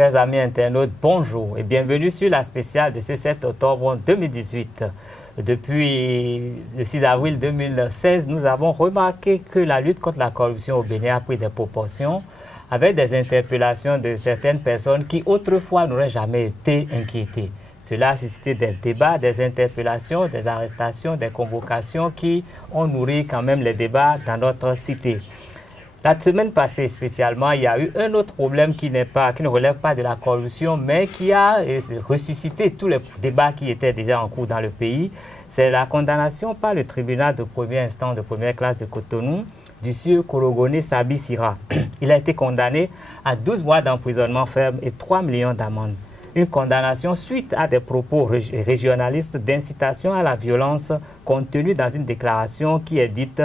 Chers amis internautes, bonjour et bienvenue sur la spéciale de ce 7 octobre 2018. Depuis le 6 avril 2016, nous avons remarqué que la lutte contre la corruption au Bénin a pris des proportions avec des interpellations de certaines personnes qui autrefois n'auraient jamais été inquiétées. Cela a suscité des débats, des interpellations, des arrestations, des convocations qui ont nourri quand même les débats dans notre cité. La semaine passée spécialement, il y a eu un autre problème qui ne relève pas de la corruption, mais qui a ressuscité tous les débats qui étaient déjà en cours dans le pays. C'est la condamnation par le tribunal de premier instance de première classe de Cotonou du sieur Korogone Sabi Sira. Il a été condamné à 12 mois d'emprisonnement ferme et 3 millions d'amendes. Une condamnation suite à des propos régionalistes d'incitation à la violence contenus dans une déclaration qui est dite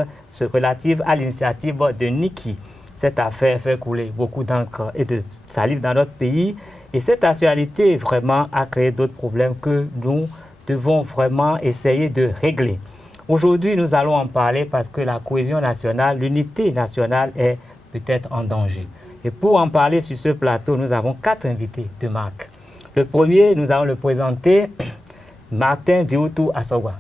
relative à l'initiative de Niki. Cette affaire fait couler beaucoup d'encre et de salive dans notre pays et cette actualité vraiment a créé d'autres problèmes que nous devons vraiment essayer de régler. Aujourd'hui, nous allons en parler parce que la cohésion nationale, l'unité nationale est peut-être en danger. Et pour en parler sur ce plateau, nous avons 4 invités de marque. Le premier, nous allons le présenter, Martin Viutu Asogwa.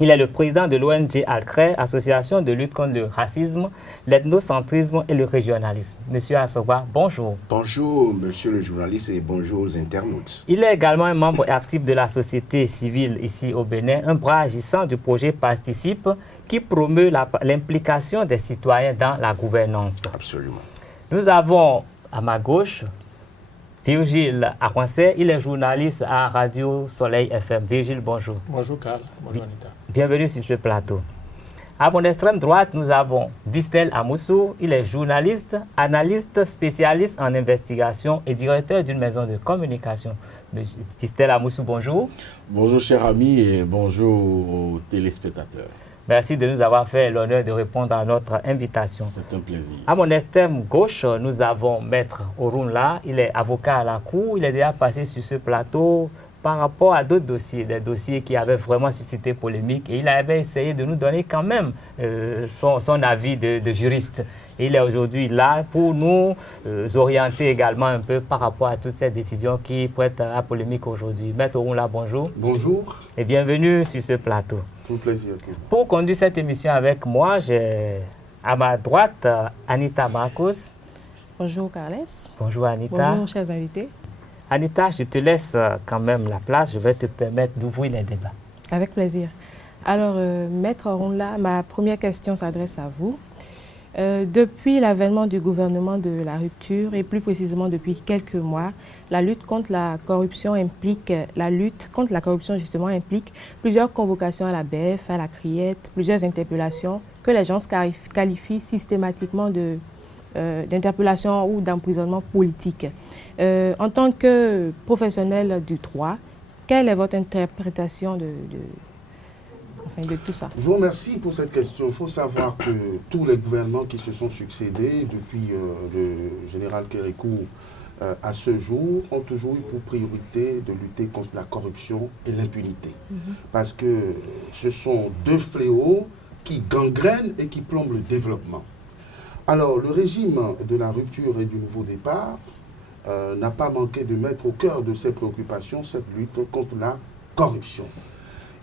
Il est le président de l'ONG ALCRE, Association de lutte contre le racisme, l'ethnocentrisme et le régionalisme. Monsieur Asogwa, bonjour. Bonjour, monsieur le journaliste, et bonjour aux internautes. Il est également un membre actif de la société civile ici au Bénin, un bras agissant du projet Participe qui promeut l'implication des citoyens dans la gouvernance. Absolument. Nous avons à ma gauche Virgile Akwansé, il est journaliste à Radio Soleil FM. Virgile, bonjour. Bonjour Carl, bonjour Anita. Bienvenue sur ce plateau. À mon extrême droite, nous avons Distel Amoussou, il est journaliste, analyste, spécialiste en investigation et directeur d'une maison de communication. Distel Amoussou, bonjour. Bonjour cher ami et bonjour aux téléspectateurs. Merci de nous avoir fait l'honneur de répondre à notre invitation. C'est un plaisir. À mon extrême gauche, nous avons Maître Orunla. Il est avocat à la Cour. Il est déjà passé sur ce plateau par rapport à d'autres dossiers, des dossiers qui avaient vraiment suscité polémique. Et il avait essayé de nous donner quand même son avis de juriste. Et il est aujourd'hui là pour nous orienter également un peu par rapport à toutes ces décisions qui prêtent à polémique aujourd'hui. Maître Orunla, bonjour. Bonjour. Et bienvenue sur ce plateau. Tout plaisir. Pour conduire cette émission avec moi, j'ai à ma droite Anita Marcos. Bonjour Carles. Bonjour Anita. Bonjour chers invités. Anita, je te laisse quand même la place. Je vais te permettre d'ouvrir les débats. Avec plaisir. Alors, Maître Orunla, ma première question s'adresse à vous. Depuis l'avènement du gouvernement de la rupture et plus précisément depuis quelques mois, la lutte contre la corruption implique plusieurs convocations à la BF, à la Criette, plusieurs interpellations que les gens qualifient systématiquement d'interpellations ou d'emprisonnement politique. En tant que professionnel du droit, quelle est votre interprétation de tout ça? Je vous remercie pour cette question. Il faut savoir que tous les gouvernements qui se sont succédés depuis le général Kérékou à ce jour ont toujours eu pour priorité de lutter contre la corruption et l'impunité. Parce que ce sont deux fléaux qui gangrènent et qui plombent le développement. Alors, le régime de la rupture et du nouveau départ n'a pas manqué de mettre au cœur de ses préoccupations cette lutte contre la corruption.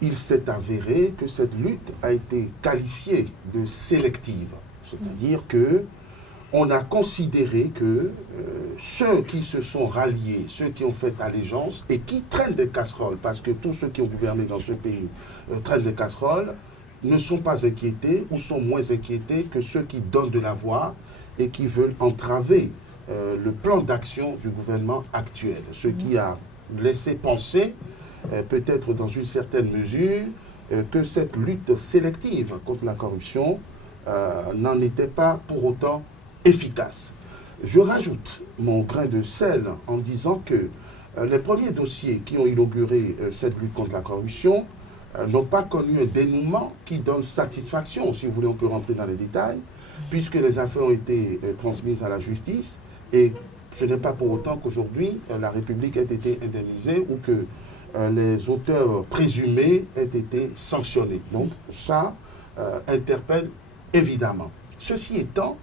Il s'est avéré que cette lutte a été qualifiée de sélective. C'est-à-dire qu'on a considéré que ceux qui se sont ralliés, ceux qui ont fait allégeance et qui traînent des casseroles, parce que tous ceux qui ont gouverné dans ce pays traînent des casseroles, ne sont pas inquiétés ou sont moins inquiétés que ceux qui donnent de la voix et qui veulent entraver le plan d'action du gouvernement actuel. Ce qui a laissé penser peut-être dans une certaine mesure, que cette lutte sélective contre la corruption n'en était pas pour autant efficace. Je rajoute mon grain de sel en disant que les premiers dossiers qui ont inauguré cette lutte contre la corruption n'ont pas connu un dénouement qui donne satisfaction. Si vous voulez, on peut rentrer dans les détails, puisque les affaires ont été transmises à la justice et ce n'est pas pour autant qu'aujourd'hui la République ait été indemnisée ou que les auteurs présumés aient été sanctionnés. Donc ça interpelle évidemment. Ceci étant,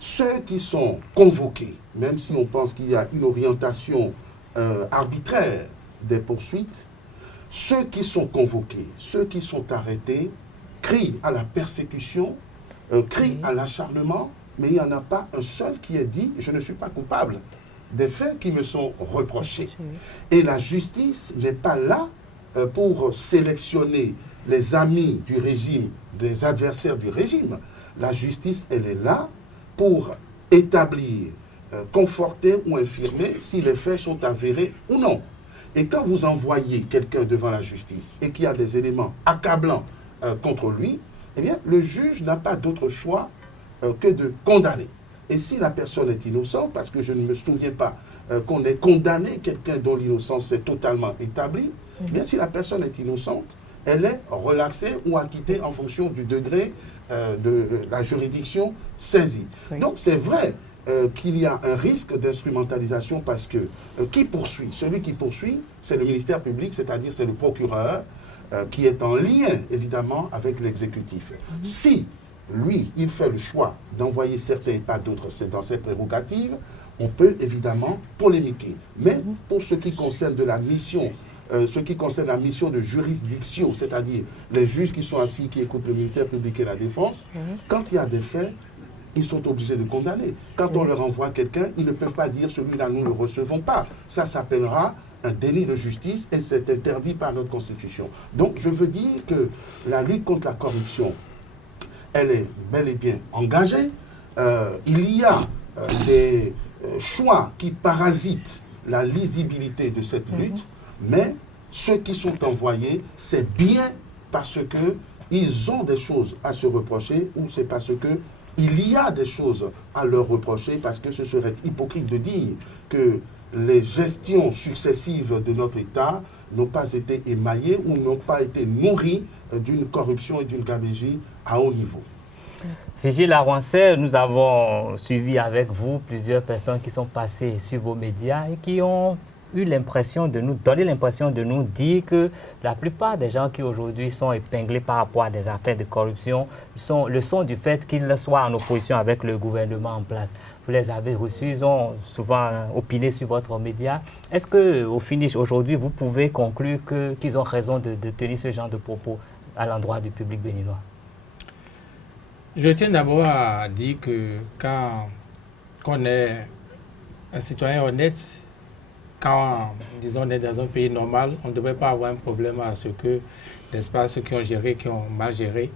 ceux qui sont convoqués, même si on pense qu'il y a une orientation arbitraire des poursuites, ceux qui sont convoqués, ceux qui sont arrêtés, crient à la persécution, crient à l'acharnement, mais il n'y en a pas un seul qui ait dit « je ne suis pas coupable » des faits qui me sont reprochés. Et la justice n'est pas là pour sélectionner les amis du régime, des adversaires du régime. La justice, elle est là pour établir, conforter ou infirmer si les faits sont avérés ou non. Et quand vous envoyez quelqu'un devant la justice et qu'il y a des éléments accablants contre lui, eh bien, le juge n'a pas d'autre choix que de condamner. Et si la personne est innocente, parce que je ne me souviens pas qu'on ait condamné quelqu'un dont l'innocence est totalement établie, eh bien, si la personne est innocente, elle est relaxée ou acquittée en fonction du degré de la juridiction saisie. Oui. Donc c'est vrai qu'il y a un risque d'instrumentalisation parce que qui poursuit? Celui qui poursuit, c'est le ministère public, c'est-à-dire c'est le procureur qui est en lien évidemment avec l'exécutif. Si lui, il fait le choix d'envoyer certains et pas d'autres, c'est dans ses prérogatives, on peut évidemment polémiquer. Mais pour ce qui concerne de la mission, ce qui concerne la mission de juridiction, c'est-à-dire les juges qui sont assis, qui écoutent le ministère public et la défense, quand il y a des faits, ils sont obligés de condamner. Quand on leur envoie quelqu'un, ils ne peuvent pas dire celui-là, nous ne le recevons pas. Ça s'appellera un délit de justice et c'est interdit par notre Constitution. Donc je veux dire que la lutte contre la corruption, elle est bel et bien engagée. Il y a des choix qui parasitent la lisibilité de cette lutte, mais ceux qui sont envoyés, c'est bien parce qu'ils ont des choses à se reprocher ou c'est parce qu'il y a des choses à leur reprocher, parce que ce serait hypocrite de dire que les gestions successives de notre État n'ont pas été émaillées ou n'ont pas été nourries d'une corruption et d'une gabegie à haut niveau. Vigile Awansé, nous avons suivi avec vous plusieurs personnes qui sont passées sur vos médias et qui ont eu l'impression de nous donner l'impression de nous dire que la plupart des gens qui aujourd'hui sont épinglés par rapport à des affaires de corruption le sont du fait qu'ils soient en opposition avec le gouvernement en place. Vous les avez reçus, ils ont souvent opiné sur votre média. Est-ce qu'au finish, aujourd'hui, vous pouvez conclure qu'ils ont raison de tenir ce genre de propos à l'endroit du public béninois? Je tiens d'abord à dire que quand on est un citoyen honnête, quand, disons, on est dans un pays normal, on ne devrait pas avoir un problème à ce que, n'est-ce pas, ceux qui ont géré, qui ont mal géré,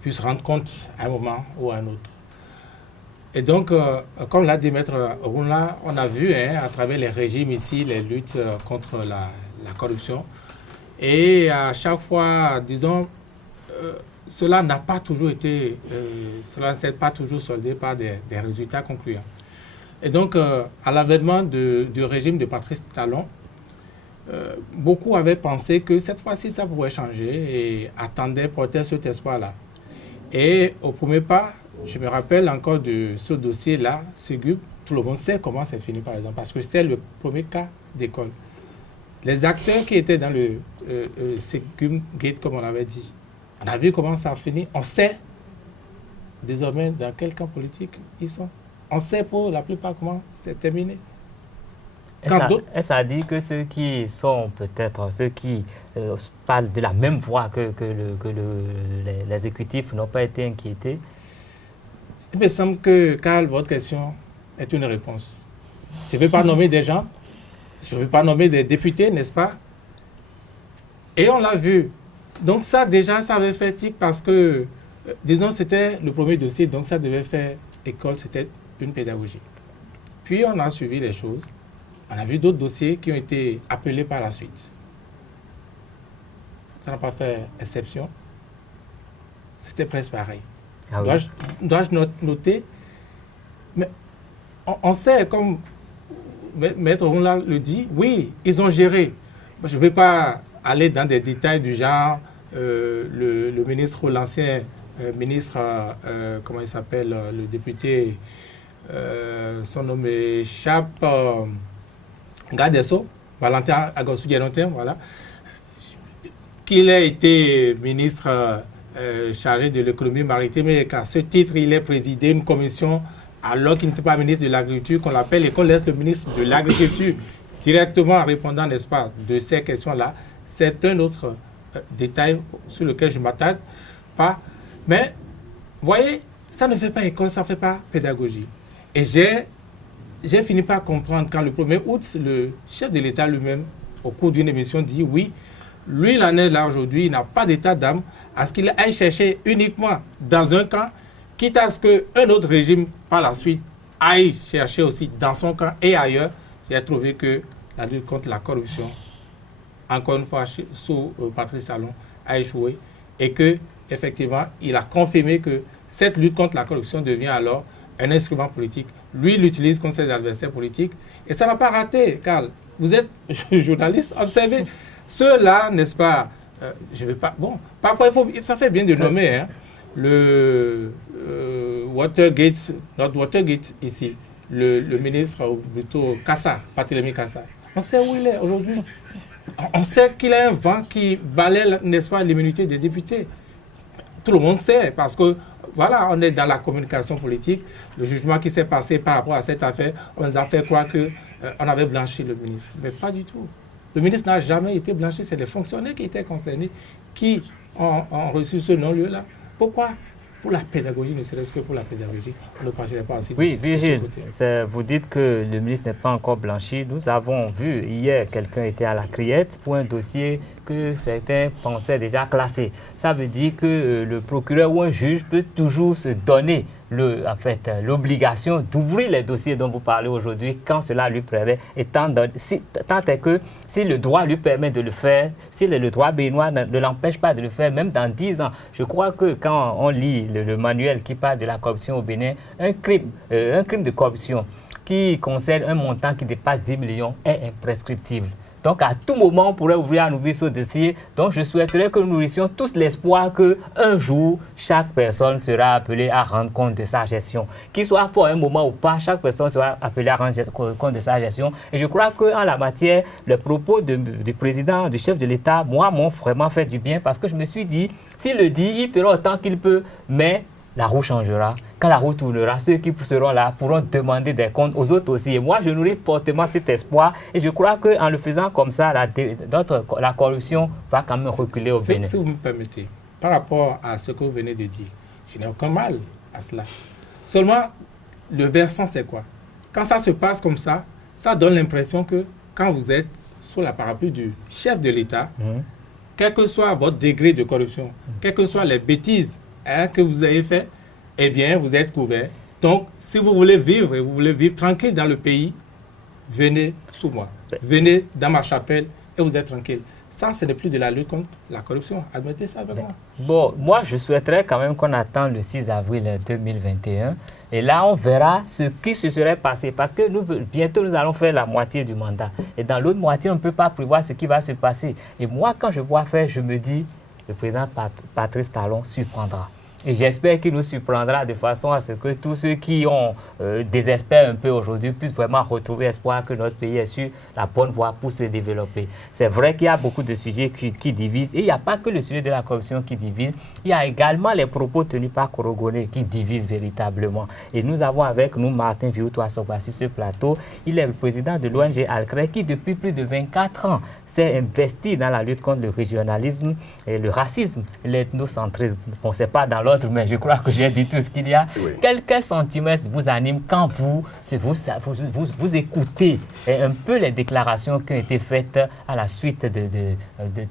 puissent rendre compte à un moment ou à un autre. Et donc, comme l'a dit Maître Rouna, on a vu à travers les régimes ici, les luttes contre la corruption. Et à chaque fois, disons, cela n'a pas toujours été, cela ne s'est pas toujours soldé par des résultats concluants. Et donc, à l'avènement du régime de Patrice Talon, beaucoup avaient pensé que cette fois-ci, ça pourrait changer et attendaient, portaient cet espoir-là. Et au premier pas, je me rappelle encore de ce dossier-là, Ségub, tout le monde sait comment c'est fini, par exemple, parce que c'était le premier cas d'école. Les acteurs qui étaient dans le Ségub Gate, comme on avait dit, on a vu comment ça a fini. On sait désormais dans quel camp politique ils sont. On sait pour la plupart comment c'est terminé. Est-ce à dire que ceux qui sont peut-être, ceux qui parlent de la même voix que l'exécutif n'ont pas été inquiétés? Il me semble que, Karl, votre question est une réponse. Je ne vais pas nommer des gens, je ne vais pas nommer des députés, n'est-ce pas? Et on l'a vu. Donc ça, déjà, ça avait fait tic parce que, disons, c'était le premier dossier, donc ça devait faire école, c'était une pédagogie. Puis on a suivi les choses. On a vu d'autres dossiers qui ont été appelés par la suite. Ça n'a pas fait exception. C'était presque pareil. Ah oui. Dois-je noter? Mais on sait, comme Maître Rouna le dit, oui, ils ont géré. Je ne vais pas aller dans des détails du genre, le ministre, l'ancien ministre, comment il s'appelle, le député, son nom échappe, garde des Sceaux, Valentin Agassou-Guérontin, voilà, qu'il ait été ministre chargé de l'économie maritime et qu'à ce titre, il ait présidé une commission alors qu'il n'était pas ministre de l'Agriculture, qu'on l'appelle et qu'on laisse le ministre de l'Agriculture directement en répondant, n'est-ce pas, de ces questions-là. C'est un autre détail sur lequel je ne m'attarde pas. Mais, vous voyez, ça ne fait pas école, ça ne fait pas pédagogie. Et j'ai fini par comprendre quand le 1er août, le chef de l'État lui-même, au cours d'une émission, dit oui, lui, il en est là aujourd'hui, il n'a pas d'état d'âme à ce qu'il aille chercher uniquement dans un camp, quitte à ce qu'un autre régime, par la suite, aille chercher aussi dans son camp et ailleurs. J'ai trouvé que la lutte contre la corruption, encore une fois, sous Patrice Talon, a échoué et que, effectivement, il a confirmé que cette lutte contre la corruption devient alors un instrument politique. Lui, il l'utilise contre ses adversaires politiques et ça n'a pas raté, Karl. Vous êtes journaliste, observez. Ceux-là, n'est-ce pas, je vais pas... Bon, parfois, ça fait bien de nommer, hein, le Watergate, notre Watergate ici, le ministre, ou plutôt Kassa, Barthélémy Kassa. On sait où il est aujourd'hui. On sait qu'il a un vent qui balaie, n'est-ce pas, l'immunité des députés. Tout le monde sait, parce que, voilà, on est dans la communication politique. Le jugement qui s'est passé par rapport à cette affaire, on nous a fait croire qu'on avait blanchi le ministre. Mais pas du tout. Le ministre n'a jamais été blanchi. C'est les fonctionnaires qui étaient concernés qui ont reçu ce non-lieu-là. Pourquoi ? Pour la pédagogie, ne serait-ce que pour la pédagogie, on ne pencherait pas ainsi. Oui, Virgile, vous dites que le ministre n'est pas encore blanchi. Nous avons vu hier, quelqu'un était à la criette pour un dossier que certains pensaient déjà classé. Ça veut dire que le procureur ou un juge peut toujours se donner l'obligation d'ouvrir les dossiers dont vous parlez aujourd'hui quand cela lui permet, tant est que si le droit lui permet de le faire, si le droit béninois ne l'empêche pas de le faire, même dans 10 ans. Je crois que quand on lit le manuel qui parle de la corruption au Bénin, un crime de corruption qui concerne un montant qui dépasse 10 millions est imprescriptible. Donc, à tout moment, on pourrait ouvrir un nouveau dossier. Donc, je souhaiterais que nous nourrissions tous l'espoir qu'un jour, chaque personne sera appelée à rendre compte de sa gestion. Qu'il soit pour un moment ou pas, chaque personne sera appelée à rendre compte de sa gestion. Et je crois qu'en la matière, le propos du président, du chef de l'État, moi, m'ont vraiment fait du bien parce que je me suis dit, s'il le dit, il fera autant qu'il peut, mais la roue changera. Quand la roue tournera, ceux qui seront là pourront demander des comptes aux autres aussi. Et moi, je nourris fortement cet espoir. Et je crois qu'en le faisant comme ça, la corruption va quand même reculer au Bénin. Si vous me permettez, par rapport à ce que vous venez de dire, je n'ai aucun mal à cela. Seulement, le versant, c'est quoi? Quand ça se passe comme ça, ça donne l'impression que quand vous êtes sous la parapluie du chef de l'État, quel que soit votre degré de corruption, quelles que soient les bêtises que vous avez fait, eh bien, vous êtes couvert. Donc, si vous voulez vivre, et vous voulez vivre tranquille dans le pays, venez sous moi. Venez dans ma chapelle et vous êtes tranquille. Ça, ce n'est plus de la lutte contre la corruption. Admettez ça avec moi. Bon, moi, je souhaiterais quand même qu'on attende le 6 avril 2021. Et là, on verra ce qui se serait passé. Parce que bientôt, nous allons faire la moitié du mandat. Et dans l'autre moitié, on ne peut pas prévoir ce qui va se passer. Et moi, quand je vois faire, je me dis, le président Patrice Talon surprendra. Et j'espère qu'il nous surprendra de façon à ce que tous ceux qui ont désespèrent un peu aujourd'hui puissent vraiment retrouver espoir que notre pays est sur la bonne voie pour se développer. C'est vrai qu'il y a beaucoup de sujets qui divisent. Et il n'y a pas que le sujet de la corruption qui divise. Il y a également les propos tenus par Korogoné qui divisent véritablement. Et nous avons avec nous Martin Vieux-Toisogba sur ce plateau. Il est le président de l'ONG Alcré qui, depuis plus de 24 ans, s'est investi dans la lutte contre le régionalisme et le racisme et l'ethnocentrisme. Bon, c'est pas dans l'autre, mais je crois que j'ai dit tout ce qu'il y a. Oui. Quel sentiment vous anime quand vous écoutez un peu les déclarations qui ont été faites à la suite de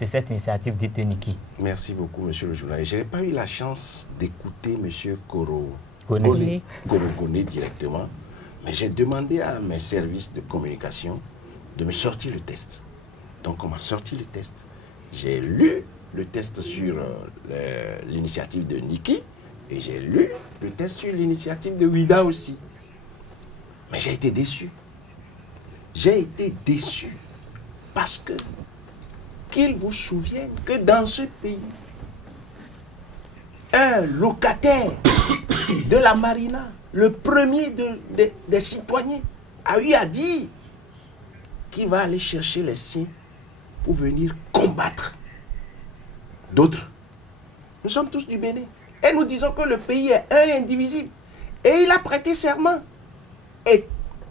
cette initiative dite de Niki? Merci beaucoup, monsieur le journaliste. Je n'ai pas eu la chance d'écouter monsieur Korogoné directement, mais j'ai demandé à mes services de communication de me sortir le test. Donc, on m'a sorti le test. J'ai lu le test sur l'initiative de Niki et j'ai lu le test sur l'initiative de Ouida aussi. Mais j'ai été déçu. J'ai été déçu parce que qu'il vous souvienne que dans ce pays, un locataire de la Marina, le premier des citoyens, a eu à dire qu'il va aller chercher les siens pour venir combattre d'autres. Nous sommes tous du Bénin. Et nous disons que le pays est un et indivisible. Et il a prêté serment. Et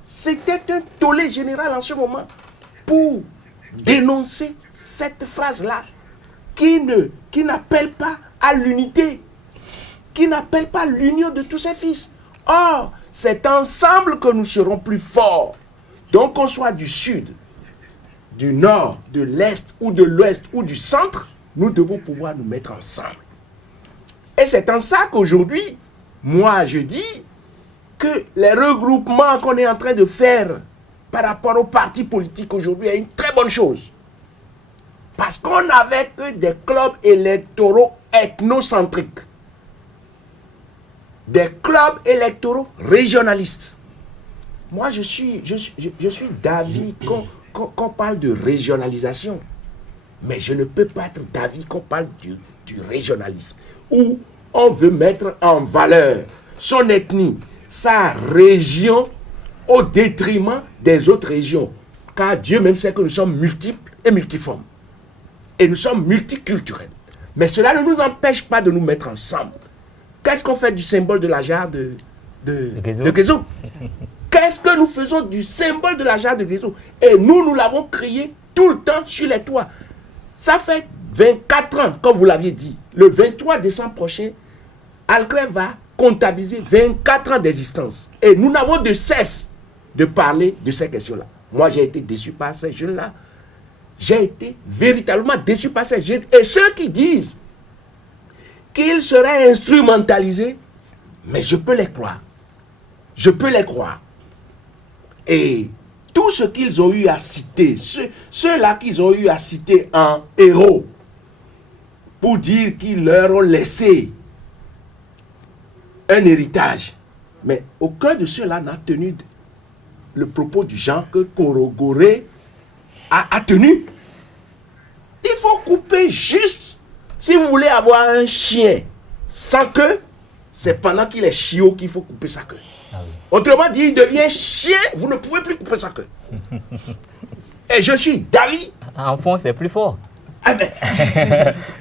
c'était un tollé général en ce moment pour dénoncer cette phrase-là qui n'appelle pas à l'unité, qui n'appelle pas l'union de tous ses fils. Or, c'est ensemble que nous serons plus forts. Donc qu'on soit du sud, du nord, de l'est ou de l'ouest ou du centre, nous devons pouvoir nous mettre ensemble. Et c'est en ça qu'aujourd'hui, moi je dis que les regroupements qu'on est en train de faire par rapport aux partis politiques aujourd'hui est une très bonne chose. Parce qu'on n'avait que des clubs électoraux ethnocentriques. Des clubs électoraux régionalistes. Moi, je suis d'avis qu'on parle de régionalisation. Mais je ne peux pas être d'avis qu'on parle du régionalisme. Où on veut mettre en valeur son ethnie, sa région, au détriment des autres régions. Car Dieu même sait que nous sommes multiples et multiformes. Et nous sommes multiculturels. Mais cela ne nous empêche pas de nous mettre ensemble. Qu'est-ce qu'on fait du symbole de la jarre de Guézo? Qu'est-ce que nous faisons du symbole de la jarre de Guézo? Et nous l'avons crié tout le temps sur les toits. Ça fait 24 ans, comme vous l'aviez dit. Le 23 décembre prochain, Alcrève va comptabiliser 24 ans d'existence. Et nous n'avons de cesse de parler de ces questions-là. Moi, j'ai été déçu par ces jeunes-là. J'ai été véritablement déçu par ces jeunes. Et ceux qui disent qu'ils seraient instrumentalisés, mais je peux les croire. Je peux les croire. Et tout ce qu'ils ont eu à citer, ceux-là qu'ils ont eu à citer en héros, pour dire qu'ils leur ont laissé un héritage. Mais aucun de ceux-là n'a tenu le propos du genre que Korogoré a tenu. Il faut couper juste. Si vous voulez avoir un chien sans queue, c'est pendant qu'il est chiot qu'il faut couper sa queue. Ah oui. Autrement dit, il devient chien, vous ne pouvez plus couper sa queue. Et je suis d'avis. En fond, c'est plus fort. Ah ben.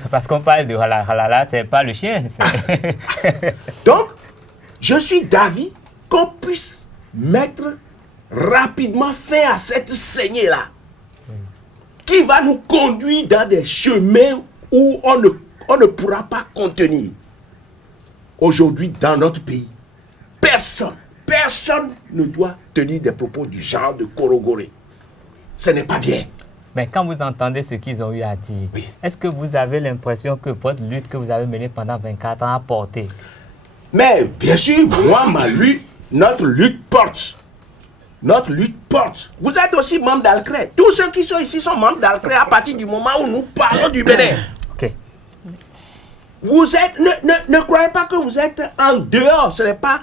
Parce qu'on parle de halala, c'est pas le chien. Donc, je suis d'avis qu'on puisse mettre rapidement fin à cette saignée-là, qui va nous conduire dans des chemins où on ne pourra pas contenir. Aujourd'hui, dans notre pays, personne ne doit tenir des propos du genre de Korogoré. Ce n'est pas bien. Mais quand vous entendez ce qu'ils ont eu à dire, oui, est-ce que vous avez l'impression que votre lutte que vous avez menée pendant 24 ans a porté? Mais bien sûr, moi, notre lutte porte. Notre lutte porte. Vous êtes aussi membre d'Alcrè. Tous ceux qui sont ici sont membres d'Alcrè à partir du moment où nous parlons du Bénin. Ok. Vous êtes, ne croyez pas que vous êtes en dehors. Ce n'est pas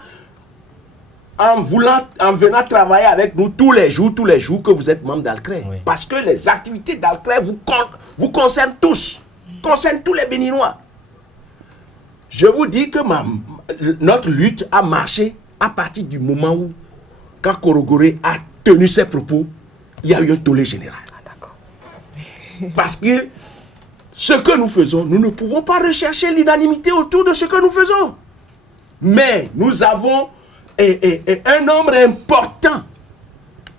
en venant travailler avec nous tous les jours que vous êtes membre d'Alcrè. Oui. Parce que les activités d'Alcrè vous concernent tous. Concernent tous les Béninois. Je vous dis que notre lutte a marché à partir du moment où, quand Korogoré a tenu ses propos, il y a eu un tollé général. Ah, d'accord. Parce que ce que nous faisons, nous ne pouvons pas rechercher l'unanimité autour de ce que nous faisons. Mais nous avons un nombre important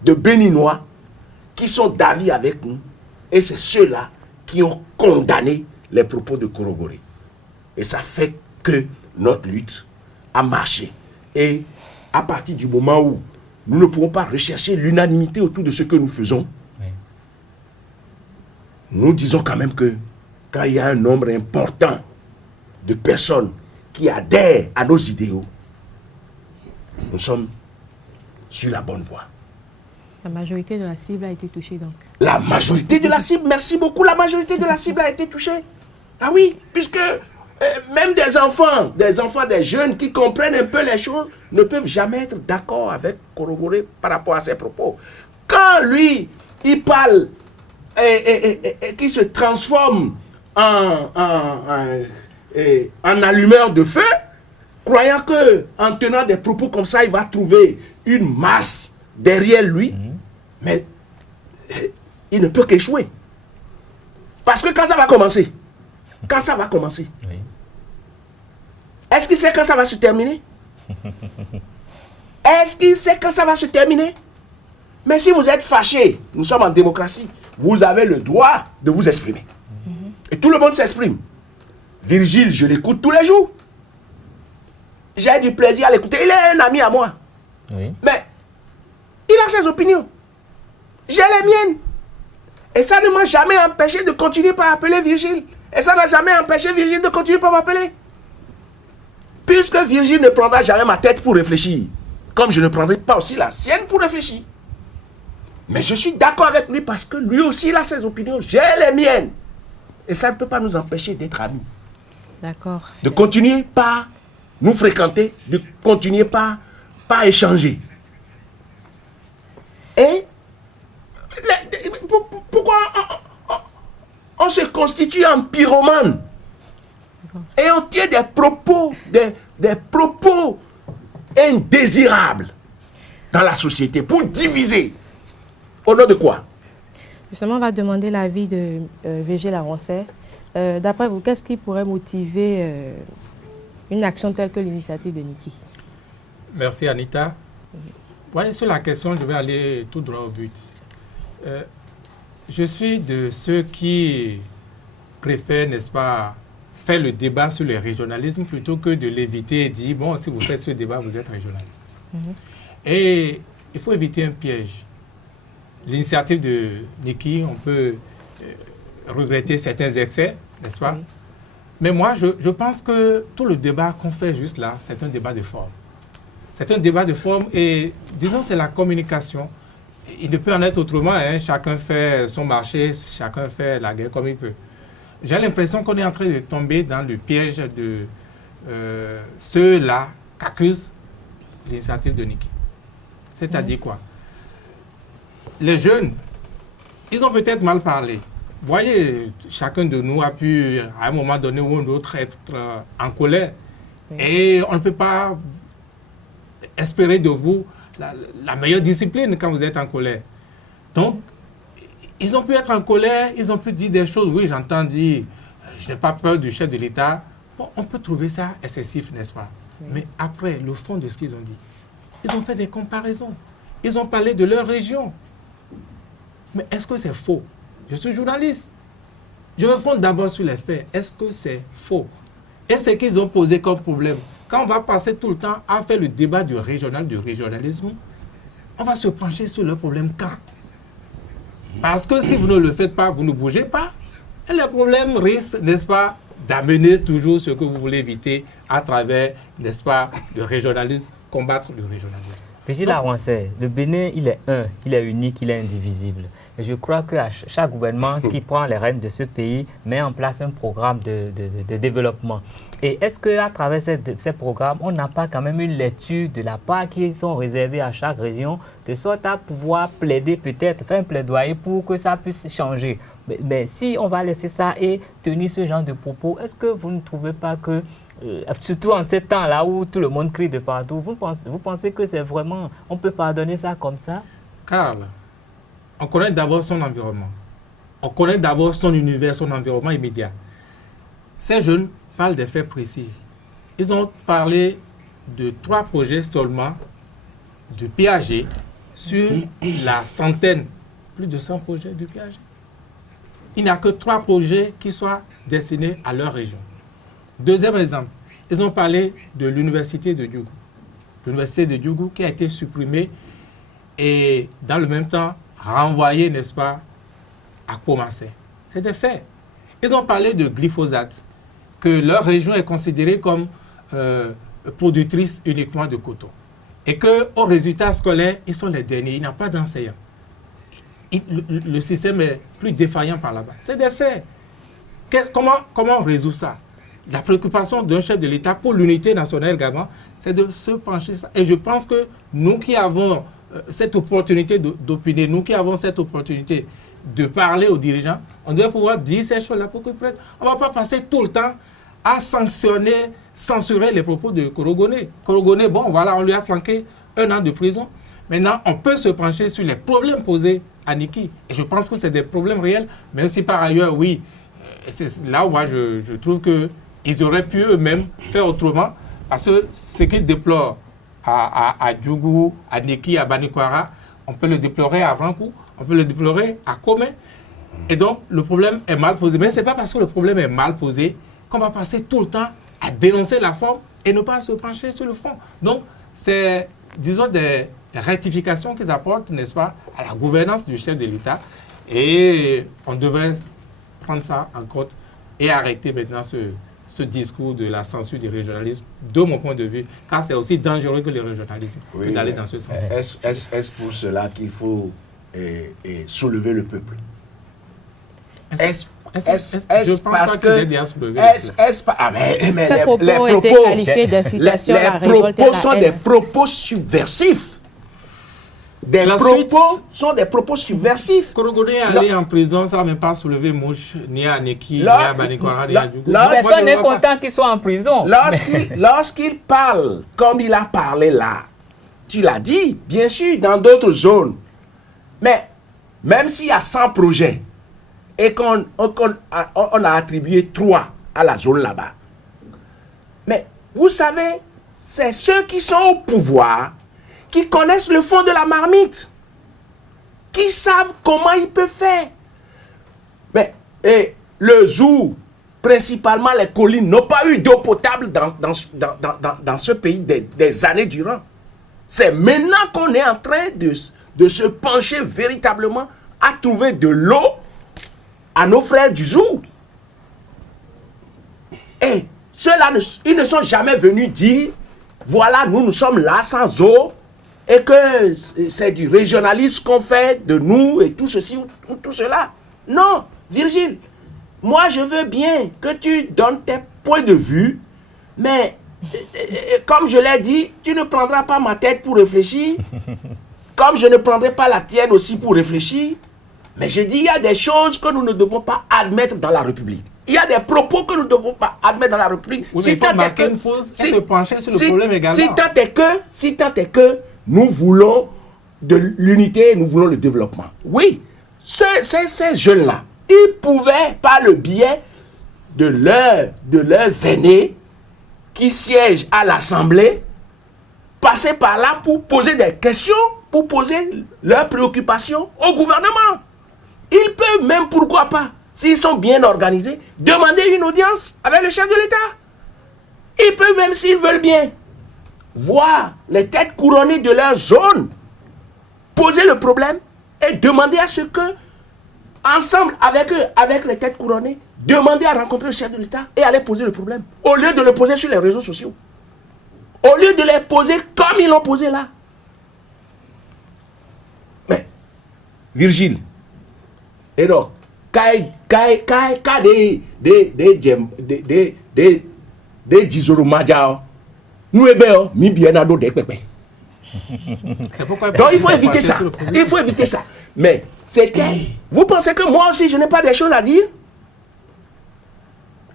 de Béninois qui sont d'avis avec nous. Et c'est ceux-là qui ont condamné les propos de Korogoré. Et ça fait que notre lutte a marché. Et à partir du moment où nous ne pouvons pas rechercher l'unanimité autour de ce que nous faisons, oui, nous disons quand même que quand il y a un nombre important de personnes qui adhèrent à nos idéaux, nous sommes sur la bonne voie. La majorité de la cible a été touchée donc. La majorité de la cible, merci beaucoup, la majorité de la cible a été touchée. Ah oui, puisque même des jeunes qui comprennent un peu les choses ne peuvent jamais être d'accord avec Korogoré par rapport à ses propos. Quand lui, il parle et qui se transforme en allumeur de feu, croyant que en tenant des propos comme ça, il va trouver une masse derrière lui, mais il ne peut qu'échouer. Parce que quand ça va commencer, oui, est-ce qu'il sait quand ça va se terminer? Est-ce qu'il sait quand ça va se terminer? Mais si vous êtes fâché, nous sommes en démocratie, vous avez le droit de vous exprimer. Et tout le monde s'exprime. Virgile, je l'écoute tous les jours. J'ai du plaisir à l'écouter. Il est un ami à moi. Oui. Mais il a ses opinions. J'ai les miennes. Et ça ne m'a jamais empêché de continuer par appeler Virgile. Et ça n'a jamais empêché Virgile de continuer par m'appeler. Puisque Virgile ne prendra jamais ma tête pour réfléchir, comme je ne prendrai pas aussi la sienne pour réfléchir. Mais je suis d'accord avec lui parce que lui aussi il a ses opinions, j'ai les miennes. Et ça ne peut pas nous empêcher d'être amis. D'accord. De continuer par nous fréquenter, de continuer par échanger. Et pourquoi on se constitue en pyromane et on tient des propos, des propos indésirables dans la société pour diviser. Au nom de quoi? Justement, on va demander l'avis de Virgile Laroncet. D'après vous, qu'est-ce qui pourrait motiver une action telle que l'initiative de Niki? Merci Anita. Ouais, sur la question, je vais aller tout droit au but. Je suis de ceux qui préfèrent, n'est-ce pas, faire le débat sur le régionalisme plutôt que de l'éviter et dire, bon, si vous faites ce débat, vous êtes régionaliste. Et il faut éviter un piège. L'initiative de Niki, on peut regretter certains excès, n'est-ce pas? Mais moi, je pense que tout le débat qu'on fait juste là, c'est un débat de forme. C'est un débat de forme et, disons, c'est la communication. Il ne peut en être autrement, hein. Chacun fait son marché, chacun fait la guerre comme il peut. J'ai l'impression qu'on est en train de tomber dans le piège de ceux-là qu'accuse l'initiative de Niki. C'est-à-dire quoi? Les jeunes, ils ont peut-être mal parlé. Vous voyez, chacun de nous a pu, à un moment donné ou un autre, être en colère. Et on ne peut pas espérer de vous la meilleure discipline quand vous êtes en colère. Donc, ils ont pu être en colère, ils ont pu dire des choses. Oui, j'entends dire, je n'ai pas peur du chef de l'État. Bon, on peut trouver ça excessif, n'est-ce pas? Mais après, le fond de ce qu'ils ont dit, ils ont fait des comparaisons. Ils ont parlé de leur région. Mais est-ce que c'est faux? Je suis journaliste. Je me fonde d'abord sur les faits. Est-ce que c'est faux? Et ce qu'ils ont posé comme problème, quand on va passer tout le temps à faire le débat du régionalisme, on va se pencher sur le problème quand? Parce que si vous ne le faites pas, vous ne bougez pas, et les problèmes risquent, n'est-ce pas, d'amener toujours ce que vous voulez éviter à travers, n'est-ce pas, le régionalisme, combattre le régionalisme. Virgile Laroncet, le Bénin, il est un, il est unique, il est indivisible. Et je crois que chaque gouvernement qui prend les rênes de ce pays met en place un programme de développement. Et est-ce qu'à travers ces programmes, on n'a pas quand même une lecture de la part qui sont réservés à chaque région, de sorte à pouvoir plaider peut-être, faire un plaidoyer pour que ça puisse changer? Mais si on va laisser ça et tenir ce genre de propos, est-ce que vous ne trouvez pas que, surtout en ces temps-là où tout le monde crie de partout, vous pensez que c'est vraiment, on peut pardonner ça comme ça? Karl, on connaît d'abord son environnement. On connaît d'abord son univers, son environnement immédiat. Ces jeunes parlent des faits précis. Ils ont parlé de 3 projets seulement de PAG sur la centaine, plus de 100 projets de PAG. Il n'y a que 3 projets qui soient destinés à leur région. Deuxième exemple, ils ont parlé de l'université de Diougou. L'université de Diougou qui a été supprimée et dans le même temps renvoyée, n'est-ce pas, à Pomassé. C'est des faits. Ils ont parlé de glyphosate, que leur région est considérée comme productrice uniquement de coton. Et qu'au résultat scolaire, ils sont les derniers, il n'y a pas d'enseignants. Le système est plus défaillant par là-bas. C'est des faits. Comment on résout ça? La préoccupation d'un chef de l'État pour l'unité nationale également, c'est de se pencher ça. Et je pense que nous qui avons cette opportunité d'opiner, nous qui avons cette opportunité de parler aux dirigeants, on doit pouvoir dire ces choses-là pour qu'ils prennent. On ne va pas passer tout le temps à censurer les propos de Korogoné. Korogoné, bon, voilà, on lui a flanqué 1 an de prison. Maintenant, on peut se pencher sur les problèmes posés à Niki. Et je pense que c'est des problèmes réels, même si par ailleurs, oui, c'est là où moi je trouve qu'ils auraient pu eux-mêmes faire autrement. Parce que ce qu'ils déplorent à Djougou, à Neki, à Banikwara, on peut le déplorer à Rankou, on peut le déplorer à Komé. Et donc, le problème est mal posé. Mais ce n'est pas parce que le problème est mal posé qu'on va passer tout le temps à dénoncer la forme et ne pas se pencher sur le fond. Donc, c'est, disons, des rectifications qu'ils apportent, n'est-ce pas, à la gouvernance du chef de l'État. Et on devrait prendre ça en compte et arrêter maintenant ce discours de la censure du régionalisme, de mon point de vue, car c'est aussi dangereux que le régionalisme d'aller dans ce sens. Est-ce pour cela qu'il faut soulever le peuple? Est-ce parce que... Ces propos ont été qualifiés d'incitation à la révolte. Les propos sont des propos subversifs. Des propos sont des propos subversifs. Korogodé est allé en prison, ça n'a même pas soulevé mouche, ni à Neki, ni à Banikwara, ni à Djougou. Parce qu'on est content qu'il soit en prison. Lorsqu'il parle comme il a parlé là, tu l'as dit, bien sûr, dans d'autres zones. Mais même s'il y a 100 projets et qu'on a attribué 3 à la zone là-bas, mais vous savez, c'est ceux qui sont au pouvoir qui connaissent le fond de la marmite, qui savent comment ils peuvent faire. Mais le Zou, principalement les collines, n'ont pas eu d'eau potable dans ce pays des années durant. C'est maintenant qu'on est en train de se pencher véritablement à trouver de l'eau à nos frères du Zou. Et ceux-là, ils ne sont jamais venus dire, voilà, nous sommes là sans eau, et que c'est du régionalisme qu'on fait de nous et tout ceci ou tout cela. Non, Virgile, moi je veux bien que tu donnes tes points de vue, mais comme je l'ai dit, tu ne prendras pas ma tête pour réfléchir, comme je ne prendrai pas la tienne aussi pour réfléchir. Mais je dis, il y a des choses que nous ne devons pas admettre dans la République. Il y a des propos que nous ne devons pas admettre dans la République. Oui, si tant est que se pencher sur le problème également. Si tant est que nous voulons de l'unité, nous voulons le développement. Oui, ces jeunes-là, ils pouvaient, par le biais de leurs aînés qui siègent à l'Assemblée, passer par là pour poser des questions, pour poser leurs préoccupations au gouvernement. Ils peuvent même, pourquoi pas, s'ils sont bien organisés, demander une audience avec le chef de l'État. Ils peuvent même, s'ils veulent bien, voir les têtes couronnées de leur zone, poser le problème et demander à ce que, ensemble avec eux, avec les têtes couronnées, demander à rencontrer le chef de l'État et aller poser le problème, au lieu de le poser sur les réseaux sociaux, au lieu de les poser comme ils l'ont posé là. Mais, Virgile, et donc, des Dizoro Madjao, nous ebeo mi bien ado de pepe. Donc il faut éviter ça. Il faut éviter ça. Mais vous pensez que moi aussi je n'ai pas des choses à dire?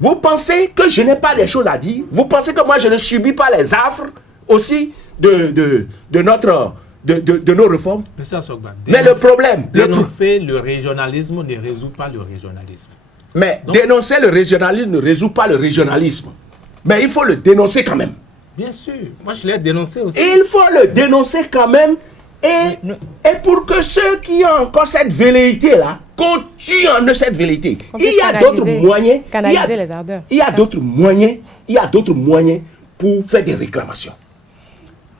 Vous pensez que je n'ai pas des choses à dire? Vous pensez que moi je ne subis pas les affres aussi de nos réformes? Monsieur Assogba, mais le problème... Dénoncer le régionalisme ne résout pas le régionalisme. Mais donc, dénoncer le régionalisme ne résout pas le régionalisme. Mais il faut le dénoncer quand même. Bien sûr, moi je l'ai dénoncé aussi. Il faut le dénoncer quand même. Et pour que ceux qui ont encore cette velléité-là continuent en cette velléité. Il y a d'autres moyens. Canaliser les ardeurs. Il y a d'autres moyens. Il y a d'autres moyens pour faire des réclamations.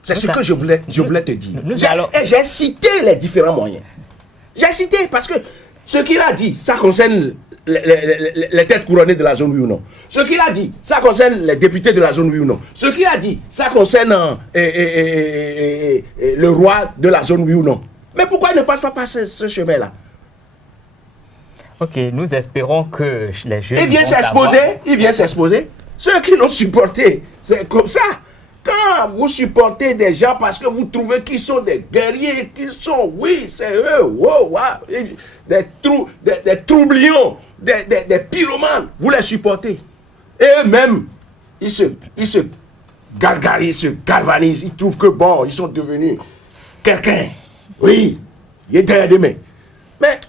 C'est ce que je voulais te dire. Et j'ai cité les différents moyens. J'ai cité parce que ce qu'il a dit, ça concerne les têtes couronnées de la zone oui ou non. Ce qu'il a dit, ça concerne les députés de la zone oui ou non. Ce qu'il a dit, ça concerne le roi de la zone oui ou non. Mais pourquoi il ne passe pas par ce chemin-là? Ok, nous espérons que les jeunes... Il vient s'exposer. Ceux qui l'ont supporté, c'est comme ça. Quand vous supportez des gens parce que vous trouvez qu'ils sont des guerriers, qu'ils sont, oui, c'est eux, wow, des troublions, des pyromanes, vous les supportez. Et eux-mêmes, ils se gargarisent, ils se galvanisent, ils trouvent que bon, ils sont devenus quelqu'un. Oui, il est derrière demain. Mais,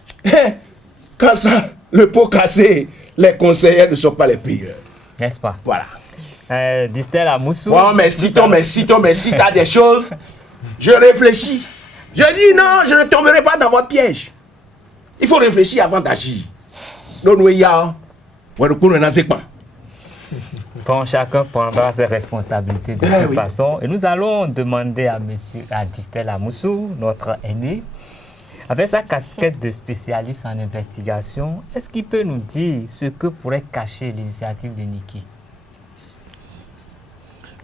quand ça, le pot cassé, les conseillers ne sont pas les pires. N'est-ce pas? Voilà. Distel Amoussou. Oh, merci, t'as des choses. Je réfléchis. Je dis non, je ne tomberai pas dans votre piège. Il faut réfléchir avant d'agir. Bon, chacun prendra ses responsabilités de toute façon. Et nous allons demander à Distel Amoussou, notre aîné, avec sa casquette de spécialiste en investigation, est-ce qu'il peut nous dire ce que pourrait cacher l'initiative de Niki?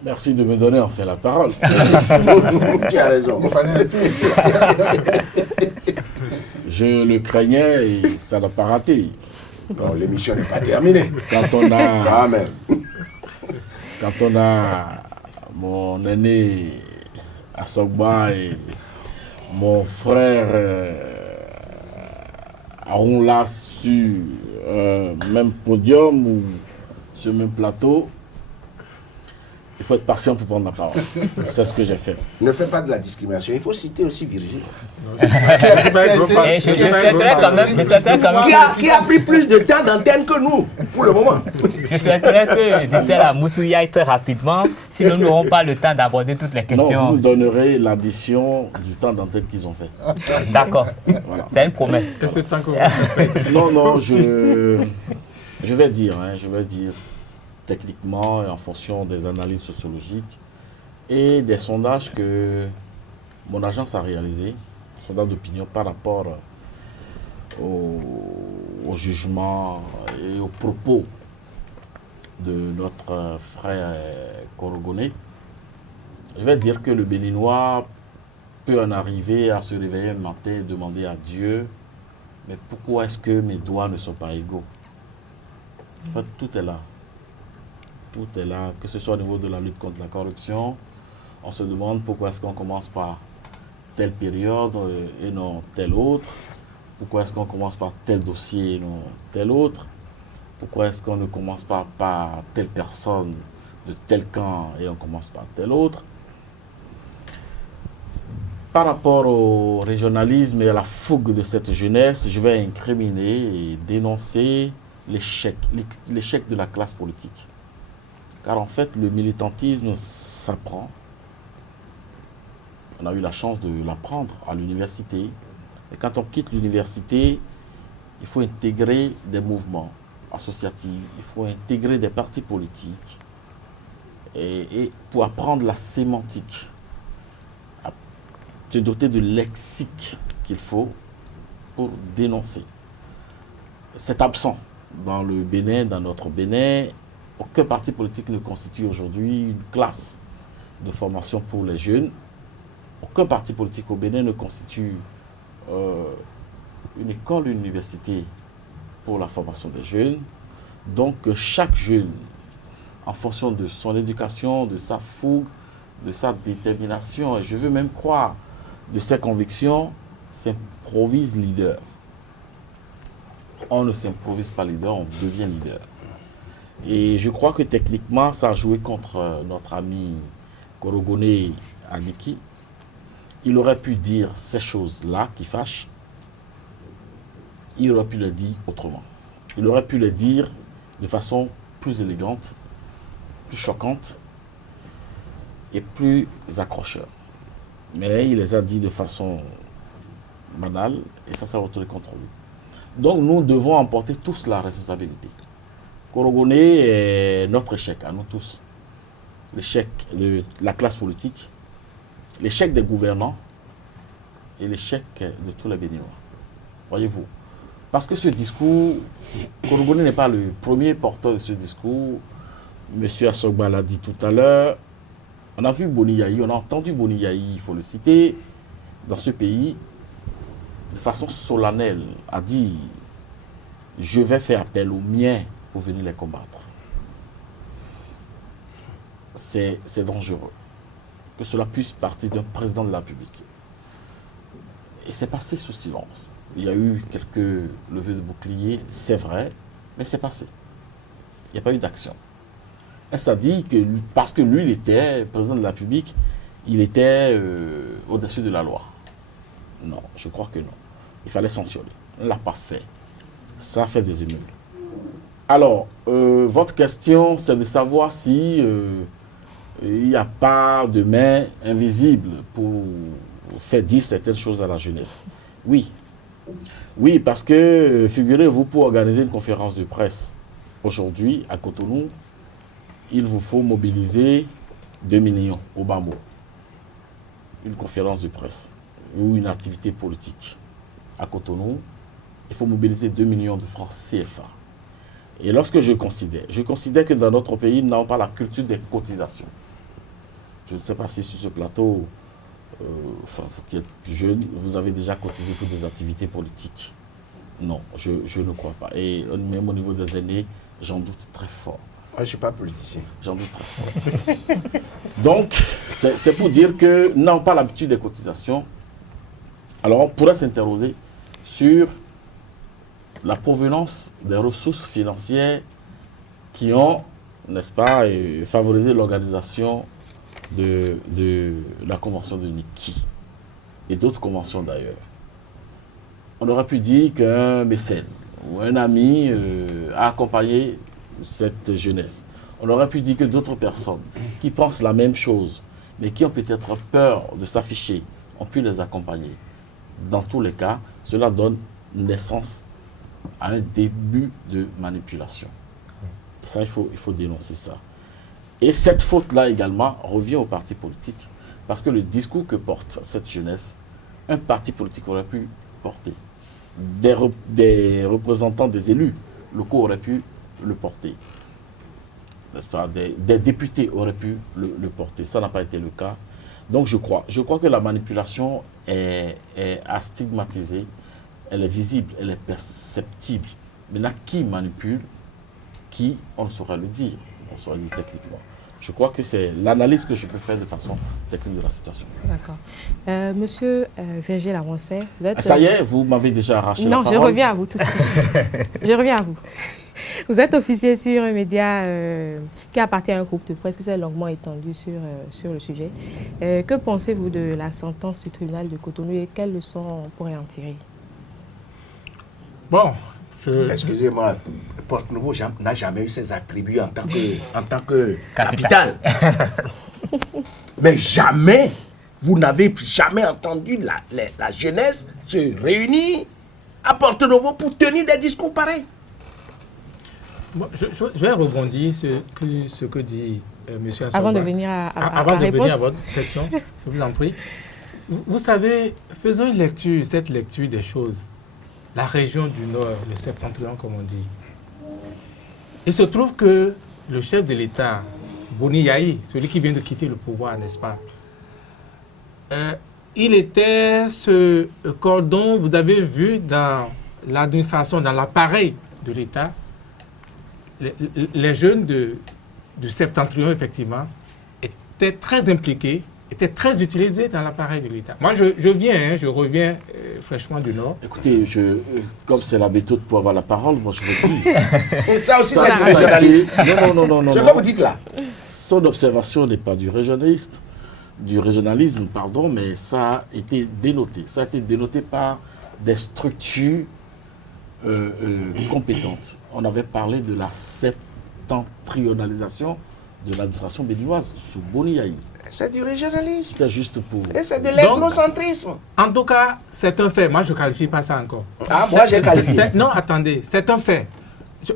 Merci de me donner enfin la parole. Qui a raison? Je le craignais et ça n'a pas raté. Bon, l'émission n'est pas terminée. Quand on a mon aîné Assogba et mon frère Arounla sur même podium ou sur le même plateau, il faut être patient pour prendre la parole. C'est ce que j'ai fait. Ne fais pas de la discrimination. Il faut citer aussi Virgile. Je souhaiterais quand même Qui a pris plus de temps d'antenne que nous, pour le moment. Je souhaiterais que Distel Amoussou y aille très rapidement, sinon nous n'aurons pas le temps d'aborder toutes les questions. Non, vous nous donnerez l'addition du temps d'antenne qu'ils ont fait. D'accord. Voilà. C'est une promesse. Et c'est tant que vous Non, je vais dire, techniquement et en fonction des analyses sociologiques et des sondages que mon agence a réalisés, sondages d'opinion par rapport au jugement et aux propos de notre frère Korogoné. Je vais dire que le Béninois peut en arriver à se réveiller un matin et demander à Dieu, mais pourquoi est-ce que mes doigts ne sont pas égaux? En fait, tout est là. Tout est là, que ce soit au niveau de la lutte contre la corruption. On se demande pourquoi est-ce qu'on commence par telle période et non telle autre. Pourquoi est-ce qu'on commence par tel dossier et non tel autre. Pourquoi est-ce qu'on ne commence pas par telle personne de tel camp et on commence par tel autre. Par rapport au régionalisme et à la fougue de cette jeunesse, je vais incriminer et dénoncer l'échec de la classe politique. Car en fait, le militantisme s'apprend. On a eu la chance de l'apprendre à l'université. Et quand on quitte l'université, il faut intégrer des mouvements associatifs, il faut intégrer des partis politiques. Et pour apprendre la sémantique, se doter de lexique qu'il faut pour dénoncer. C'est absent dans le Bénin, dans notre Bénin. Aucun parti politique ne constitue aujourd'hui une classe de formation pour les jeunes. Aucun parti politique au Bénin ne constitue une école, une université pour la formation des jeunes. Donc chaque jeune, en fonction de son éducation, de sa fougue, de sa détermination, et je veux même croire de ses convictions, s'improvise leader. On ne s'improvise pas leader, on devient leader. Et je crois que techniquement, ça a joué contre notre ami Korogoné Aniki. Il aurait pu dire ces choses-là qui fâchent. Il aurait pu les dire autrement. Il aurait pu les dire de façon plus élégante, plus choquante et plus accrocheur. Mais il les a dit de façon banale et ça s'est retourné contre lui. Donc nous devons emporter tous la responsabilité. Korogoné est notre échec à nous tous. L'échec de la classe politique, l'échec des gouvernants et l'échec de tous les Béninois. Voyez-vous. Parce que ce discours, Korogoné n'est pas le premier porteur de ce discours. Monsieur Assogba l'a dit tout à l'heure. On a vu Boni Yayi, on a entendu Boni Yayi, il faut le citer, dans ce pays, de façon solennelle, a dit « Je vais faire appel aux miens pour venir les combattre ». C'est dangereux que cela puisse partir d'un président de la République. Et c'est passé sous silence. Il y a eu quelques levées de boucliers, c'est vrai, mais c'est passé. Il n'y a pas eu d'action. Et ça dit que parce que lui, il était président de la République, il était au-dessus de la loi. Non, je crois que non. Il fallait sanctionner. On ne l'a pas fait. Ça a fait des émules. Alors, votre question, c'est de savoir si il n'y a pas de main invisible pour faire dire certaines choses à la jeunesse. Oui. Oui, parce que, figurez-vous, pour organiser une conférence de presse aujourd'hui à Cotonou, il vous faut mobiliser 2 millions au bas mot. Une conférence de presse ou une activité politique à Cotonou, il faut mobiliser 2 millions de francs CFA. Et lorsque je considère que dans notre pays, nous n'avons pas la culture des cotisations. Je ne sais pas si sur ce plateau, vous qui êtes jeune, vous avez déjà cotisé pour des activités politiques. Non, je ne crois pas. Et même au niveau des aînés, j'en doute très fort. Moi, je ne suis pas politicien. J'en doute très fort. Donc, c'est pour dire que nous n'avons pas l'habitude des cotisations. Alors, on pourrait s'interroger sur la provenance des ressources financières qui ont, n'est-ce pas, favorisé l'organisation de la convention de Niki et d'autres conventions d'ailleurs. On aurait pu dire qu'un mécène ou un ami a accompagné cette jeunesse. On aurait pu dire que d'autres personnes qui pensent la même chose, mais qui ont peut-être peur de s'afficher, ont pu les accompagner. Dans tous les cas, cela donne naissance à un début de manipulation. Et ça, il faut dénoncer ça. Et cette faute-là également revient aux partis politiques, parce que le discours que porte cette jeunesse, un parti politique aurait pu porter. Des représentants des élus locaux auraient pu le porter. N'est-ce pas? Des députés auraient pu le porter. Ça n'a pas été le cas. Donc je crois que la manipulation est à stigmatiser. Elle est visible, elle est perceptible. Mais là, qui manipule, qui, on ne saurait le dire. On saurait le dire techniquement. Je crois que c'est l'analyse que je peux faire de façon technique de la situation. D'accord. Monsieur Virgile Laroncet, vous êtes... Ça y est, vous m'avez déjà arraché la parole. Non, je reviens à vous tout de suite. Je reviens à vous. Vous êtes officier sur un média qui appartient à un groupe de presse qui s'est longuement étendu sur le sujet. Que pensez-vous de la sentence du tribunal de Cotonou et quelles leçons on pourrait en tirer? Bon, Excusez-moi, Porte-Nouveau n'a jamais eu ses attributs en tant que capitale. Mais jamais, vous n'avez jamais entendu la jeunesse se réunir à Porte-Nouveau pour tenir des discours pareils. Bon, je vais rebondir sur ce que dit M. Assoba. Avant de venir à votre question, je vous en prie. Vous savez, faisons cette lecture des choses. La région du Nord, le septentrion, comme on dit. Il se trouve que le chef de l'État, Boni Yahi, celui qui vient de quitter le pouvoir, n'est-ce pas, il était ce cordon, vous avez vu dans l'administration, dans l'appareil de l'État, les jeunes du septentrion, effectivement, étaient très impliqués, étaient très utilisés dans l'appareil de l'État. Moi, je reviens fraîchement du Nord. Écoutez, comme c'est la méthode pour avoir la parole, moi je vous dis. Et ça aussi, c'est du régionalisme. Non. C'est ce que vous dites là. Son observation n'est pas du régionalisme, pardon, mais ça a été dénoté. Ça a été dénoté par des structures compétentes. On avait parlé de la septentrionalisation de l'administration béninoise sous Boni Yahi. C'est du régionalisme. C'était juste pour... Et c'est de l'ethnocentrisme. En tout cas, c'est un fait. Moi, je ne qualifie pas ça encore. Ah, moi, j'ai qualifié. Non, attendez, c'est un fait.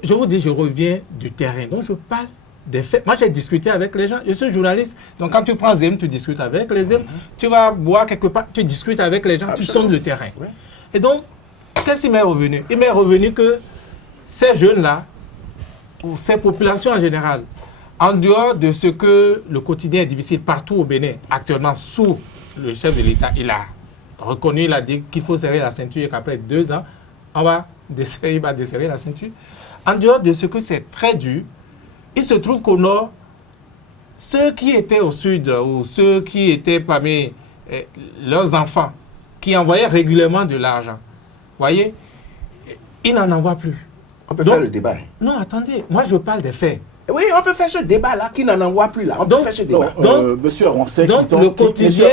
Je vous dis, je reviens du terrain. Donc, je parle des faits. Moi, j'ai discuté avec les gens. Je suis journaliste. Donc, quand tu prends Zem, tu discutes avec les Zem. Tu vas boire quelque part, tu discutes avec les gens, absolument. Tu sondes le terrain. Oui. Et donc, qu'est-ce qui m'est revenu? Il m'est revenu que ces jeunes-là, ou ces populations en général, en dehors de ce que le quotidien est difficile partout au Bénin, actuellement, sous le chef de l'État, il a reconnu, il a dit qu'il faut serrer la ceinture et qu'après 2 ans, il va desserrer la ceinture. En dehors de ce que c'est très dur, il se trouve qu'au nord, ceux qui étaient au sud ou ceux qui étaient parmi leurs enfants, qui envoyaient régulièrement de l'argent, voyez, ils n'en envoient plus. On peut faire le débat. Non, attendez, moi je parle des faits. Oui, on peut faire ce débat-là qui n'en envoie plus là. On peut faire ce débat. Monsieur Aroncet, le quotidien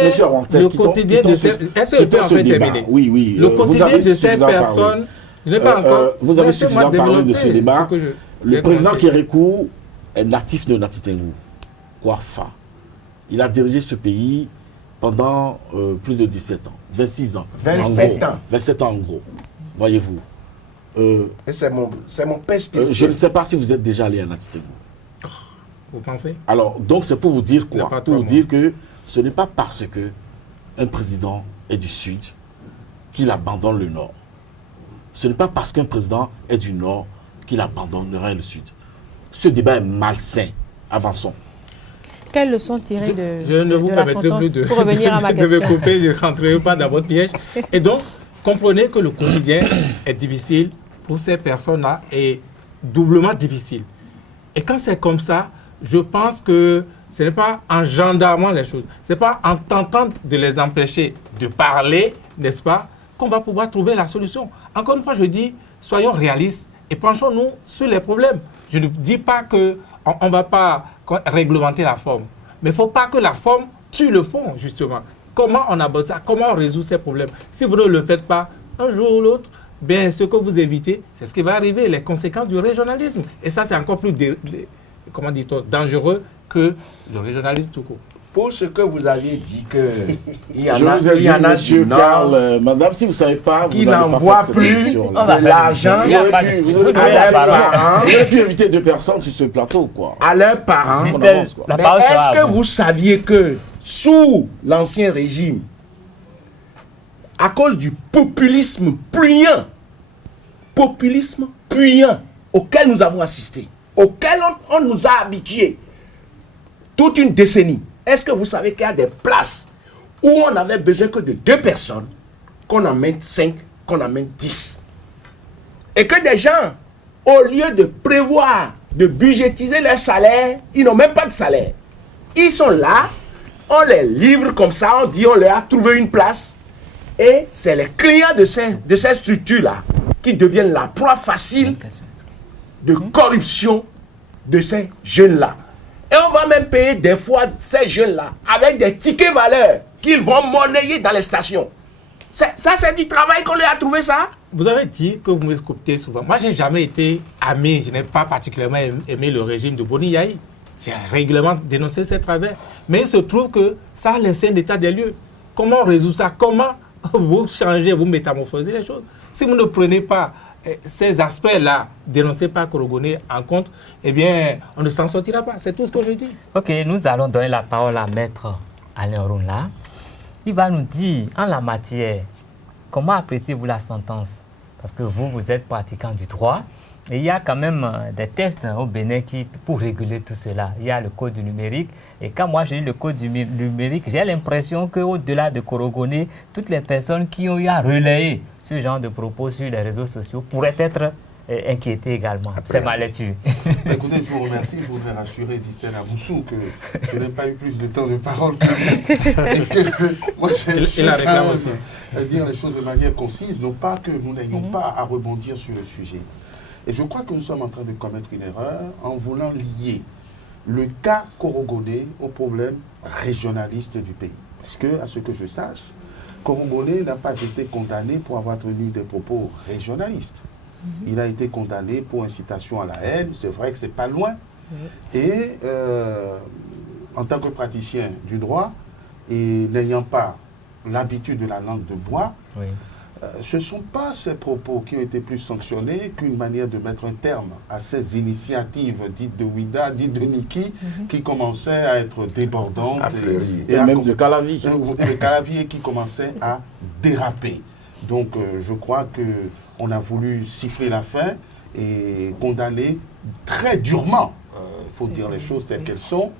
de ces... Est-ce que je peux en fait terminer? Oui. Le quotidien de ces personnes... Je n'ai pas encore... Vous avez suffisamment parlé de ce débat. Le président Kérékou est natif de Nati Tengou, Kwafa. Il a dirigé ce pays pendant plus de 17 ans, 26 ans. 27 ans. 27 ans en gros, voyez-vous. Et c'est mon père spirituel. Je ne sais pas si vous êtes déjà allé à Nati Tengou. Vous pensez? Alors, donc c'est pour vous dire quoi? Pas Pour vous trop, dire que ce n'est pas parce que un président est du Sud qu'il abandonne le Nord. Ce n'est pas parce qu'un président est du Nord qu'il abandonnerait le Sud. Ce débat est malsain. Avançons. Quelles leçons tirer Je ne vous de la permettrai sentence plus pour revenir à ma de me question? couper, je ne rentrerai pas dans votre piège. Et donc, comprenez que le quotidien est difficile pour ces personnes-là et doublement difficile. Et quand c'est comme ça, je pense que ce n'est pas en gendarmant les choses, ce n'est pas en tentant de les empêcher de parler, n'est-ce pas, qu'on va pouvoir trouver la solution. Encore une fois, je dis, soyons réalistes et penchons-nous sur les problèmes. Je ne dis pas qu'on ne va pas réglementer la forme, mais il ne faut pas que la forme tue le fond, justement. Comment on aborde ça? Comment on résout ces problèmes? Si vous ne le faites pas, un jour ou l'autre, bien, ce que vous évitez, c'est ce qui va arriver, les conséquences du régionalisme. Et ça, c'est encore plus comment dit-on, dangereux que le régionalisme tout court. Pour ce que vous aviez dit que il y en Je a, vous ai il dit, y en a monsieur du Nord Karl, madame, si vous ne savez pas, qui vous n'allez pas n'envoient faire cette plus émission-là. de l'argent Il y a pas de- Vous vous aurez avez la à leurs parole. parents. Vous auriez pu inviter 2 personnes sur ce plateau, quoi. à leurs parents. On Christelle, avance, quoi. la Mais parole sera est-ce à que vous. vous saviez que sous l'Ancien Régime, à cause du populisme puant auquel nous avons assisté, auquel on nous a habitués toute une décennie, est-ce que vous savez qu'il y a des places où on n'avait besoin que de 2 personnes, qu'on emmène 5, qu'on emmène 10, et que des gens, au lieu de prévoir, de budgétiser leur salaire, ils n'ont même pas de salaire. Ils sont là, on les livre comme ça, on dit on leur a trouvé une place, et c'est les clients de ces structures-là qui deviennent la proie facile de corruption de ces jeunes-là. Et on va même payer des fois ces jeunes-là avec des tickets valeurs qu'ils vont monnayer dans les stations. Ça, c'est du travail qu'on leur a trouvé, ça. Vous avez dit que vous m'écoutez souvent. Moi, je n'ai jamais été ami, je n'ai pas particulièrement aimé le régime de Boni Yahi. J'ai régulièrement dénoncé ces travers. Mais il se trouve que ça a laissé un état des lieux. Comment on résout ça? Comment vous changez, vous métamorphosez les choses? Si vous ne prenez pas ces aspects-là dénoncés par Korogoné en compte, eh bien, on ne s'en sortira pas. C'est tout ce que je dis. Ok, nous allons donner la parole à Maître Alain Rouna. Il va nous dire, en la matière, comment appréciez-vous la sentence? Parce que vous êtes pratiquant du droit. Et il y a quand même des tests au Bénin pour réguler tout cela. Il y a le code du numérique. Et quand moi je lis le code du numérique, j'ai l'impression qu'au-delà de Korogoné, toutes les personnes qui ont eu à relayer ce genre de propos sur les réseaux sociaux pourraient être inquiétées également. C'est ma lecture. Écoutez, je vous remercie. Je voudrais rassurer Distel Aboussou que je n'ai pas eu plus de temps de parole que lui. Et que moi, j'ai la réclame aussi. dire les choses de manière concise, non pas que nous n'ayons pas à rebondir sur le sujet. Et je crois que nous sommes en train de commettre une erreur en voulant lier le cas Korogoné au problème régionaliste du pays. Parce que, à ce que je sache, Korogoné n'a pas été condamné pour avoir tenu des propos régionalistes. Il a été condamné pour incitation à la haine. C'est vrai que c'est pas loin. Et en tant que praticien du droit, et n'ayant pas l'habitude de la langue de bois, Oui. ce ne sont pas ces propos qui ont été plus sanctionnés qu'une manière de mettre un terme à ces initiatives dites de Ouida, dites de Niki, qui commençaient à être débordantes. À fleurir. Et même de Calavi. Et Calavi qui commençaient à déraper. Donc je crois qu'on a voulu siffler la fin et condamner très durement, il faut dire les choses telles qu'elles sont,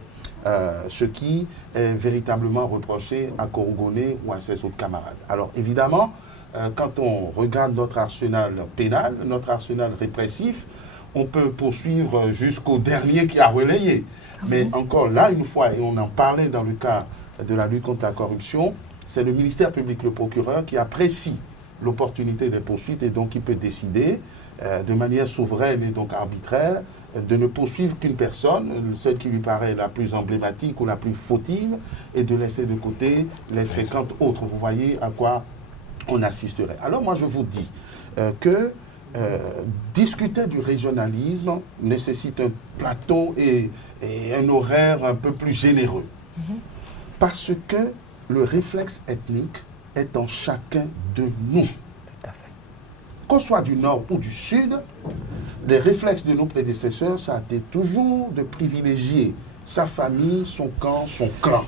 ce qui est véritablement reproché à Korogoné ou à ses autres camarades. Alors évidemment, quand on regarde notre arsenal pénal, notre arsenal répressif, on peut poursuivre jusqu'au dernier qui a relayé. Mais encore là, une fois, et on en parlait dans le cas de la lutte contre la corruption, c'est le ministère public, le procureur, qui apprécie l'opportunité des poursuites et donc qui peut décider de manière souveraine et donc arbitraire de ne poursuivre qu'une personne, celle qui lui paraît la plus emblématique ou la plus fautive, et de laisser de côté les 50 autres. Vous voyez à quoi on assisterait. Alors moi je vous dis que discuter du régionalisme nécessite un plateau et un horaire un peu plus généreux. Parce que le réflexe ethnique est en chacun de nous. Tout à fait. Qu'on soit du nord ou du sud, les réflexes de nos prédécesseurs, ça a été toujours de privilégier sa famille, son camp, son clan.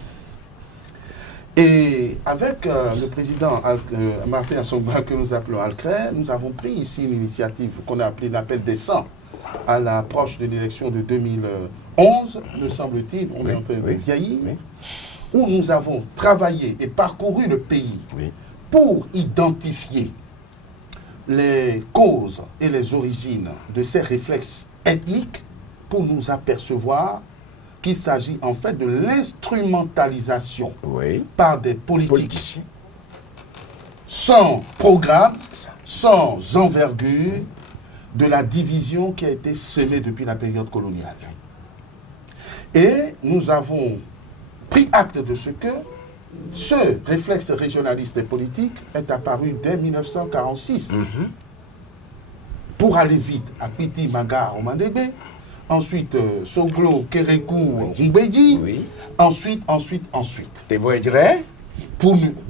Et avec le président Martin Assongba, que nous appelons Alcret, nous avons pris ici une initiative qu'on a appelée l'appel des 100 à l'approche de l'élection de 2011, me semble-t-il, on est en train de vieillir, où nous avons travaillé et parcouru le pays pour identifier les causes et les origines de ces réflexes ethniques pour nous apercevoir qu'il s'agit en fait de l'instrumentalisation par des politiques sans programme, sans envergure, de la division qui a été semée depuis la période coloniale. Et nous avons pris acte de ce que ce réflexe régionaliste et politique est apparu dès 1946. Pour aller vite, à Piti, Maga, Omandebe, ensuite Soglo, Kérékou, Rumbédi, ensuite.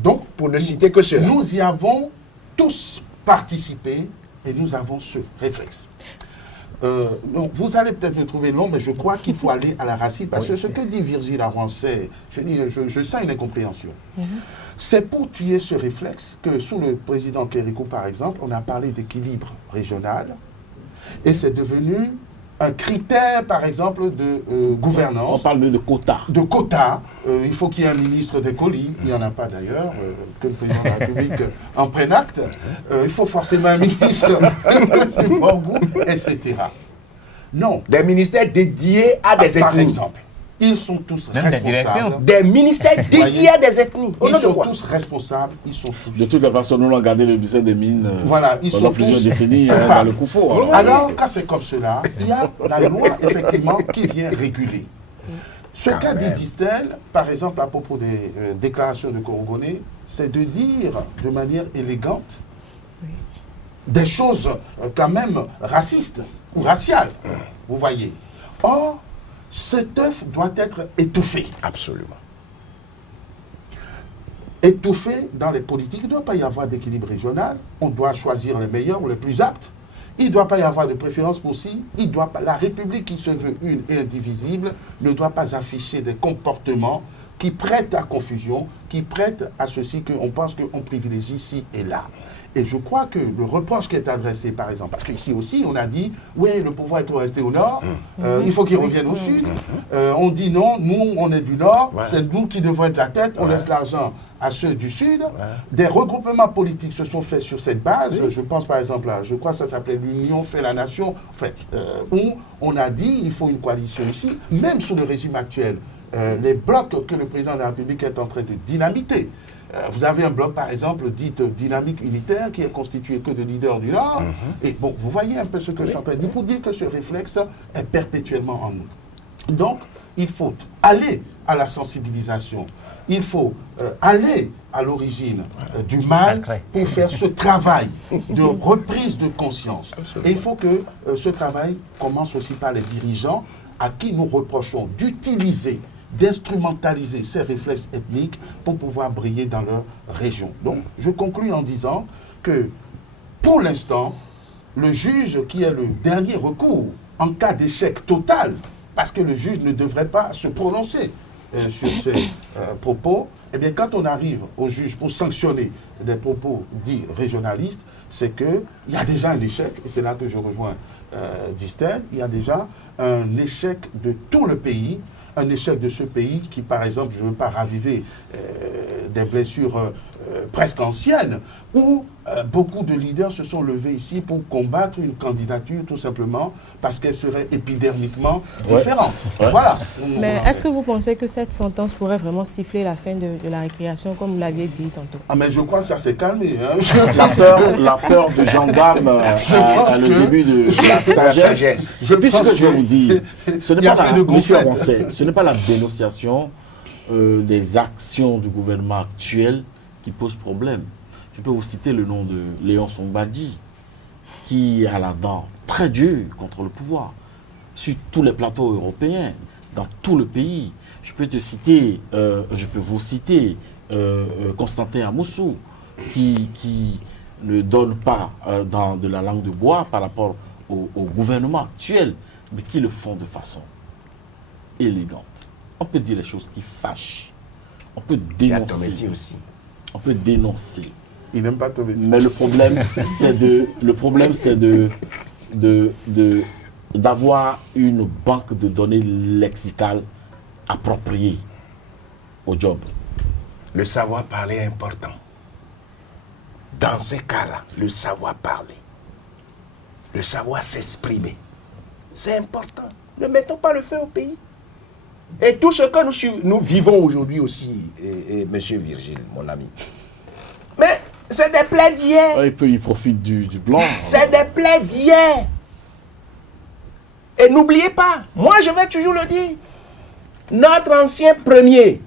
Donc, pour ne citer que cela. Nous y avons tous participé et nous avons ce réflexe. Non, vous allez peut-être me trouver long, mais je crois qu'il faut aller à la racine, parce que ce que dit Virgile Arancet, je sens une incompréhension. C'est pour tuer ce réflexe que sous le président Kérékou, par exemple, on a parlé d'équilibre régional, et c'est devenu un critère, par exemple, de gouvernance. On parle de quotas. De quotas. Il faut qu'il y ait un ministre des colis. Il n'y en a pas d'ailleurs, que le président de la République en prenne acte. Il faut forcément un ministre du bon goût, etc. Non. Des ministères dédiés à des ethnies. Par exemple. Ils sont tous responsables. Des ministères dédiés à des ethnies. Ils sont tous responsables. Ils sont tous. De toute façon, nous avons gardé le ministère des Mines ils pendant sont plusieurs tous décennies dans le Koufo. Alors, quand c'est comme cela, il y a la loi, effectivement, qui vient réguler. Ce qu'a dit Distel, par exemple, à propos des déclarations de Korogoné, c'est de dire de manière élégante des choses quand même racistes ou raciales. Vous voyez. Or, cet œuf doit être étouffé. Absolument. Étouffé dans les politiques. Il ne doit pas y avoir d'équilibre régional. On doit choisir les meilleurs ou les plus aptes. Il ne doit pas y avoir de préférence possible. La République qui se veut une et indivisible ne doit pas afficher des comportements qui prêtent à confusion, qui prêtent à ceci qu'on pense qu'on privilégie ici et là. Et je crois que le reproche qui est adressé, par exemple, parce qu'ici aussi, on a dit, oui, le pouvoir est resté au nord, il faut qu'il revienne au sud. On dit non, nous, on est du nord, c'est nous qui devons être la tête, on laisse l'argent à ceux du sud. Des regroupements politiques se sont faits sur cette base. Je pense, par exemple, je crois que ça s'appelait l'Union fait la nation, où on a dit, il faut une coalition ici, même sous le régime actuel. Les blocs que le président de la République est en train de dynamiter. Vous avez un bloc, par exemple, dit dynamique unitaire, qui est constitué que de leaders du Nord. Et bon, vous voyez un peu ce que je suis en train de dire, pour dire que ce réflexe est perpétuellement en nous. Donc, il faut aller à la sensibilisation. Il faut aller à l'origine du mal pour faire ce travail de reprise de conscience. Et il faut que ce travail commence aussi par les dirigeants à qui nous reprochons d'utiliser, d'instrumentaliser ces réflexes ethniques pour pouvoir briller dans leur région. Donc, je conclus en disant que, pour l'instant, le juge qui est le dernier recours en cas d'échec total, parce que le juge ne devrait pas se prononcer sur ces propos, eh bien, quand on arrive au juge pour sanctionner des propos dits régionalistes, c'est qu'il y a déjà un échec, et c'est là que je rejoins Distel, il y a déjà un échec de tout le pays, un échec de ce pays qui, par exemple, je ne veux pas raviver des blessures presque anciennes, où beaucoup de leaders se sont levés ici pour combattre une candidature tout simplement parce qu'elle serait épidermiquement différente. Voilà. Mais est-ce que vous pensez que cette sentence pourrait vraiment siffler la fin de la récréation, comme vous l'aviez dit tantôt? Ah, mais je crois que ça s'est calmé. Hein. La peur du gendarme à le début de la sagesse. Puis ce que je vais vous dire, ce n'est pas monsieur Arancet, ce n'est pas la dénonciation des actions du gouvernement actuel qui pose problème. Je peux vous citer le nom de Léon Songbadi, qui a la dent très dure contre le pouvoir, sur tous les plateaux européens, dans tout le pays. Je peux vous citer Constantin Amoussou, qui ne donne pas dans de la langue de bois par rapport au gouvernement actuel, mais qui le font de façon élégante. On peut dire les choses qui fâchent. On peut dénoncer. Aussi. On peut dénoncer. Il n'aime pas Tometti. Mais le problème, c'est d'avoir une banque de données lexicales appropriée au job. Le savoir parler est important. Dans ces cas-là, le savoir parler, le savoir s'exprimer, c'est important. Ne mettons pas le feu au pays. Et tout ce que nous vivons aujourd'hui aussi, et monsieur Virgile, mon ami, mais c'est des plaies d'hier. Il profite du blanc. C'est des plaies d'hier. Et n'oubliez pas, moi je vais toujours le dire, notre ancien premier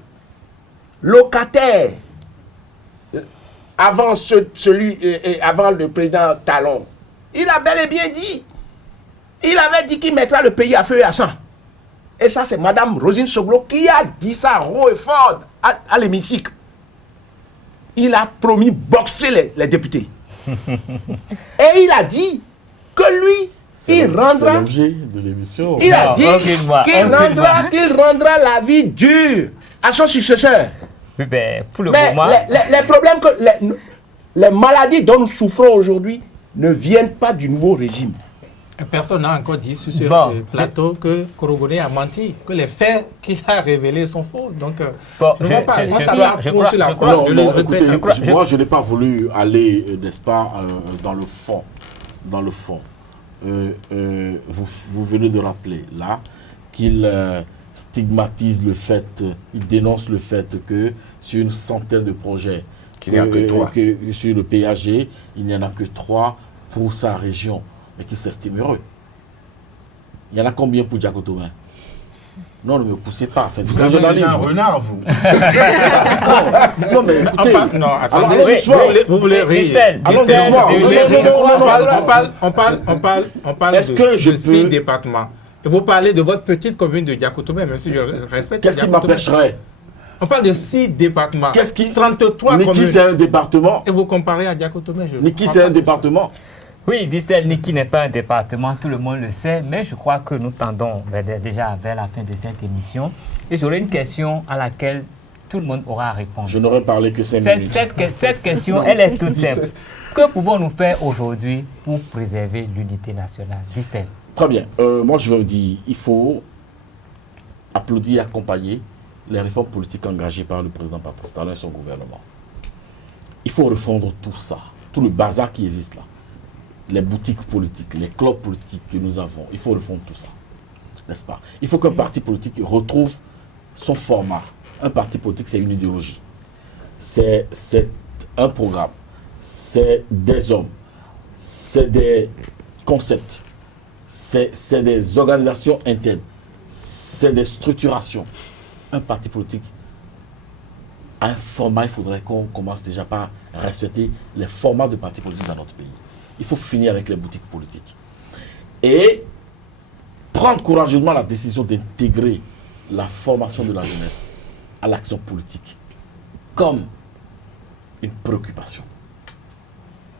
locataire, avant avant le président Talon, il a bel et bien dit, il avait dit qu'il mettra le pays à feu et à sang. Et ça, c'est Madame Rosine Soglo qui a dit ça haut et fort à l'hémicycle. Il a promis boxer les députés. Et il a dit que lui, il rendra. C'est l'objet de l'émission. Il a dit qu'il rendra la vie dure à son successeur. Oui, ben, pour le Mais moment... les problèmes les maladies dont nous souffrons aujourd'hui ne viennent pas du nouveau régime. Personne n'a encore dit sur ce plateau que Korogoné a menti, que les faits qu'il a révélés sont faux. Donc, moi, je n'ai pas voulu aller, n'est-ce pas, dans le fond. Vous venez de rappeler, là, qu'il stigmatise le fait, il dénonce le fait que sur une centaine de projets, qu'il n'y a que 3. Sur le PAG, il n'y en a que 3 pour sa région. Mais qui s'estime heureux. Il y en a combien pour Diakotomé? Non, ne me poussez pas. Faites vous avez déjà un renard, vous. Non, mais écoutez. Non, attendez. Vous voulez rire. Allons doucement. On parle de 6 départements. Et vous parlez de votre petite commune de Diakotomé, même si je respecte. Qu'est-ce qui m'empêcherait? On parle de 6 départements. 33 communes. Niki, c'est un département. Et vous comparez à Diakotomé. Niki, c'est un département. Oui, Distel, Niki n'est pas un département, tout le monde le sait, mais je crois que nous tendons déjà vers la fin de cette émission. Et j'aurai une question à laquelle tout le monde aura à répondre. Je n'aurais parlé que 5 minutes. Cette question, elle est toute simple. Que pouvons-nous faire aujourd'hui pour préserver l'unité nationale? Distel. Très bien. Moi, je veux dire, il faut applaudir et accompagner les réformes politiques engagées par le président Patrice Talon et son gouvernement. Il faut refondre tout ça, tout le bazar qui existe là. Les boutiques politiques, les clubs politiques que nous avons, il faut refondre tout ça, n'est-ce pas? Il faut qu'un parti politique retrouve son format. Un parti politique, c'est une idéologie. C'est un programme. C'est des hommes. C'est des concepts. C'est des organisations internes. C'est des structurations. Un parti politique a un format. Il faudrait qu'on commence déjà par respecter les formats de partis politiques dans notre pays. Il faut finir avec les boutiques politiques. Et prendre courageusement la décision d'intégrer la formation de la jeunesse à l'action politique comme une préoccupation.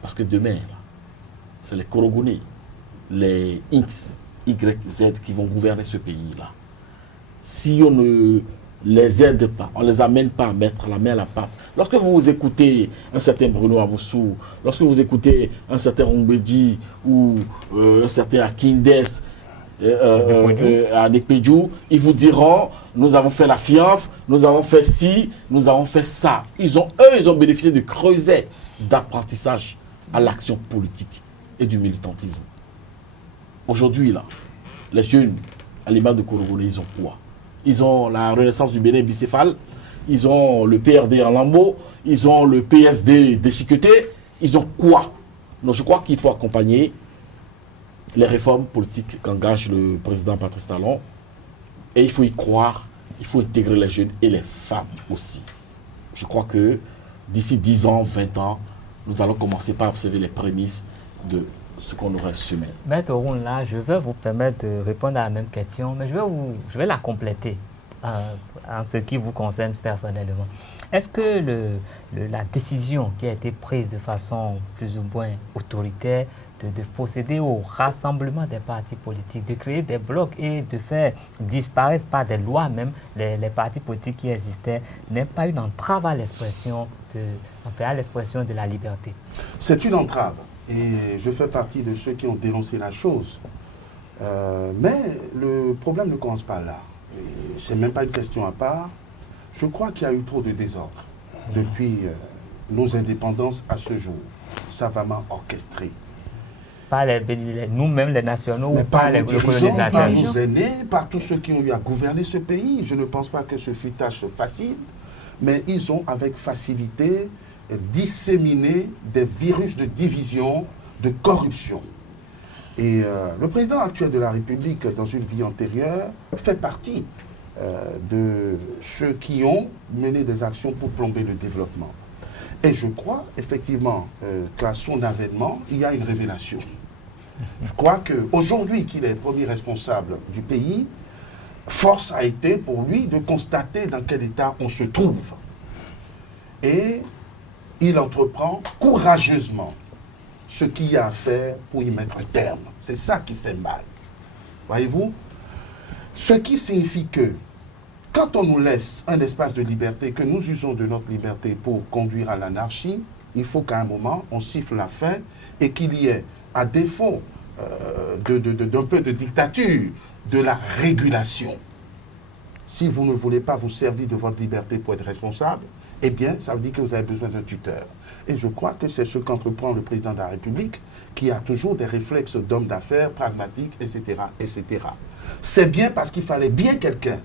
Parce que demain, c'est les Korogoné, les X, Y, Z qui vont gouverner ce pays-là. Si on ne les aide pas, on ne les amène pas à mettre la main à la pâte. Lorsque vous écoutez un certain Bruno Amoussou, lorsque vous écoutez un certain Ombedi ou un certain Akindes, à Nekpedjou, ils vous diront, nous avons fait la FIANF, nous avons fait ci, nous avons fait ça. Ils ont bénéficié de creuset d'apprentissage à l'action politique et du militantisme. Aujourd'hui, là, les jeunes, à l'image de Korogoné, ils ont quoi? Ils ont la renaissance du Bénin bicéphale, ils ont le PRD en lambeaux, ils ont le PSD déchiqueté, ils ont quoi? Donc je crois qu'il faut accompagner les réformes politiques qu'engage le président Patrice Talon, et il faut y croire, il faut intégrer les jeunes et les femmes aussi. Je crois que d'ici 10 ans, 20 ans, nous allons commencer par observer les prémices de ce qu'on aurait semé. Maître Orun, là, je vais vous permettre de répondre à la même question, mais je vais la compléter en ce qui vous concerne personnellement. Est-ce que la décision qui a été prise de façon plus ou moins autoritaire de procéder au rassemblement des partis politiques, de créer des blocs et de faire disparaître par des lois même les partis politiques qui existaient, n'est pas une entrave à l'expression de la liberté? C'est une entrave. Et je fais partie de ceux qui ont dénoncé la chose. Mais le problème ne commence pas là. Ce n'est même pas une question à part. Je crois qu'il y a eu trop de désordre depuis nos indépendances à ce jour, savamment orchestré. Pas nous-mêmes les nationaux mais ou pas les colonisateurs. Par nos aînés, par tous ceux qui ont eu à gouverner ce pays. Je ne pense pas que ce fut tâche facile, mais ils ont avec facilité disséminé des virus de division, de corruption. Et le président actuel de la République, dans une vie antérieure, fait partie de ceux qui ont mené des actions pour plomber le développement. Et je crois effectivement qu'à son avènement, il y a une révélation. Je crois qu'aujourd'hui qu'il est premier responsable du pays, force a été pour lui de constater dans quel état on se trouve. Et il entreprend courageusement ce qu'il y a à faire pour y mettre un terme. C'est ça qui fait mal. Voyez-vous? Ce qui signifie que quand on nous laisse un espace de liberté, que nous usons de notre liberté pour conduire à l'anarchie, il faut qu'à un moment, on siffle la fin et qu'il y ait, à défaut d'un peu de dictature, de la régulation. Si vous ne voulez pas vous servir de votre liberté pour être responsable, eh bien, ça veut dire que vous avez besoin d'un tuteur. Et je crois que c'est ce qu'entreprend le président de la République, qui a toujours des réflexes d'homme d'affaires, pragmatique, etc., etc. C'est bien parce qu'il fallait bien quelqu'un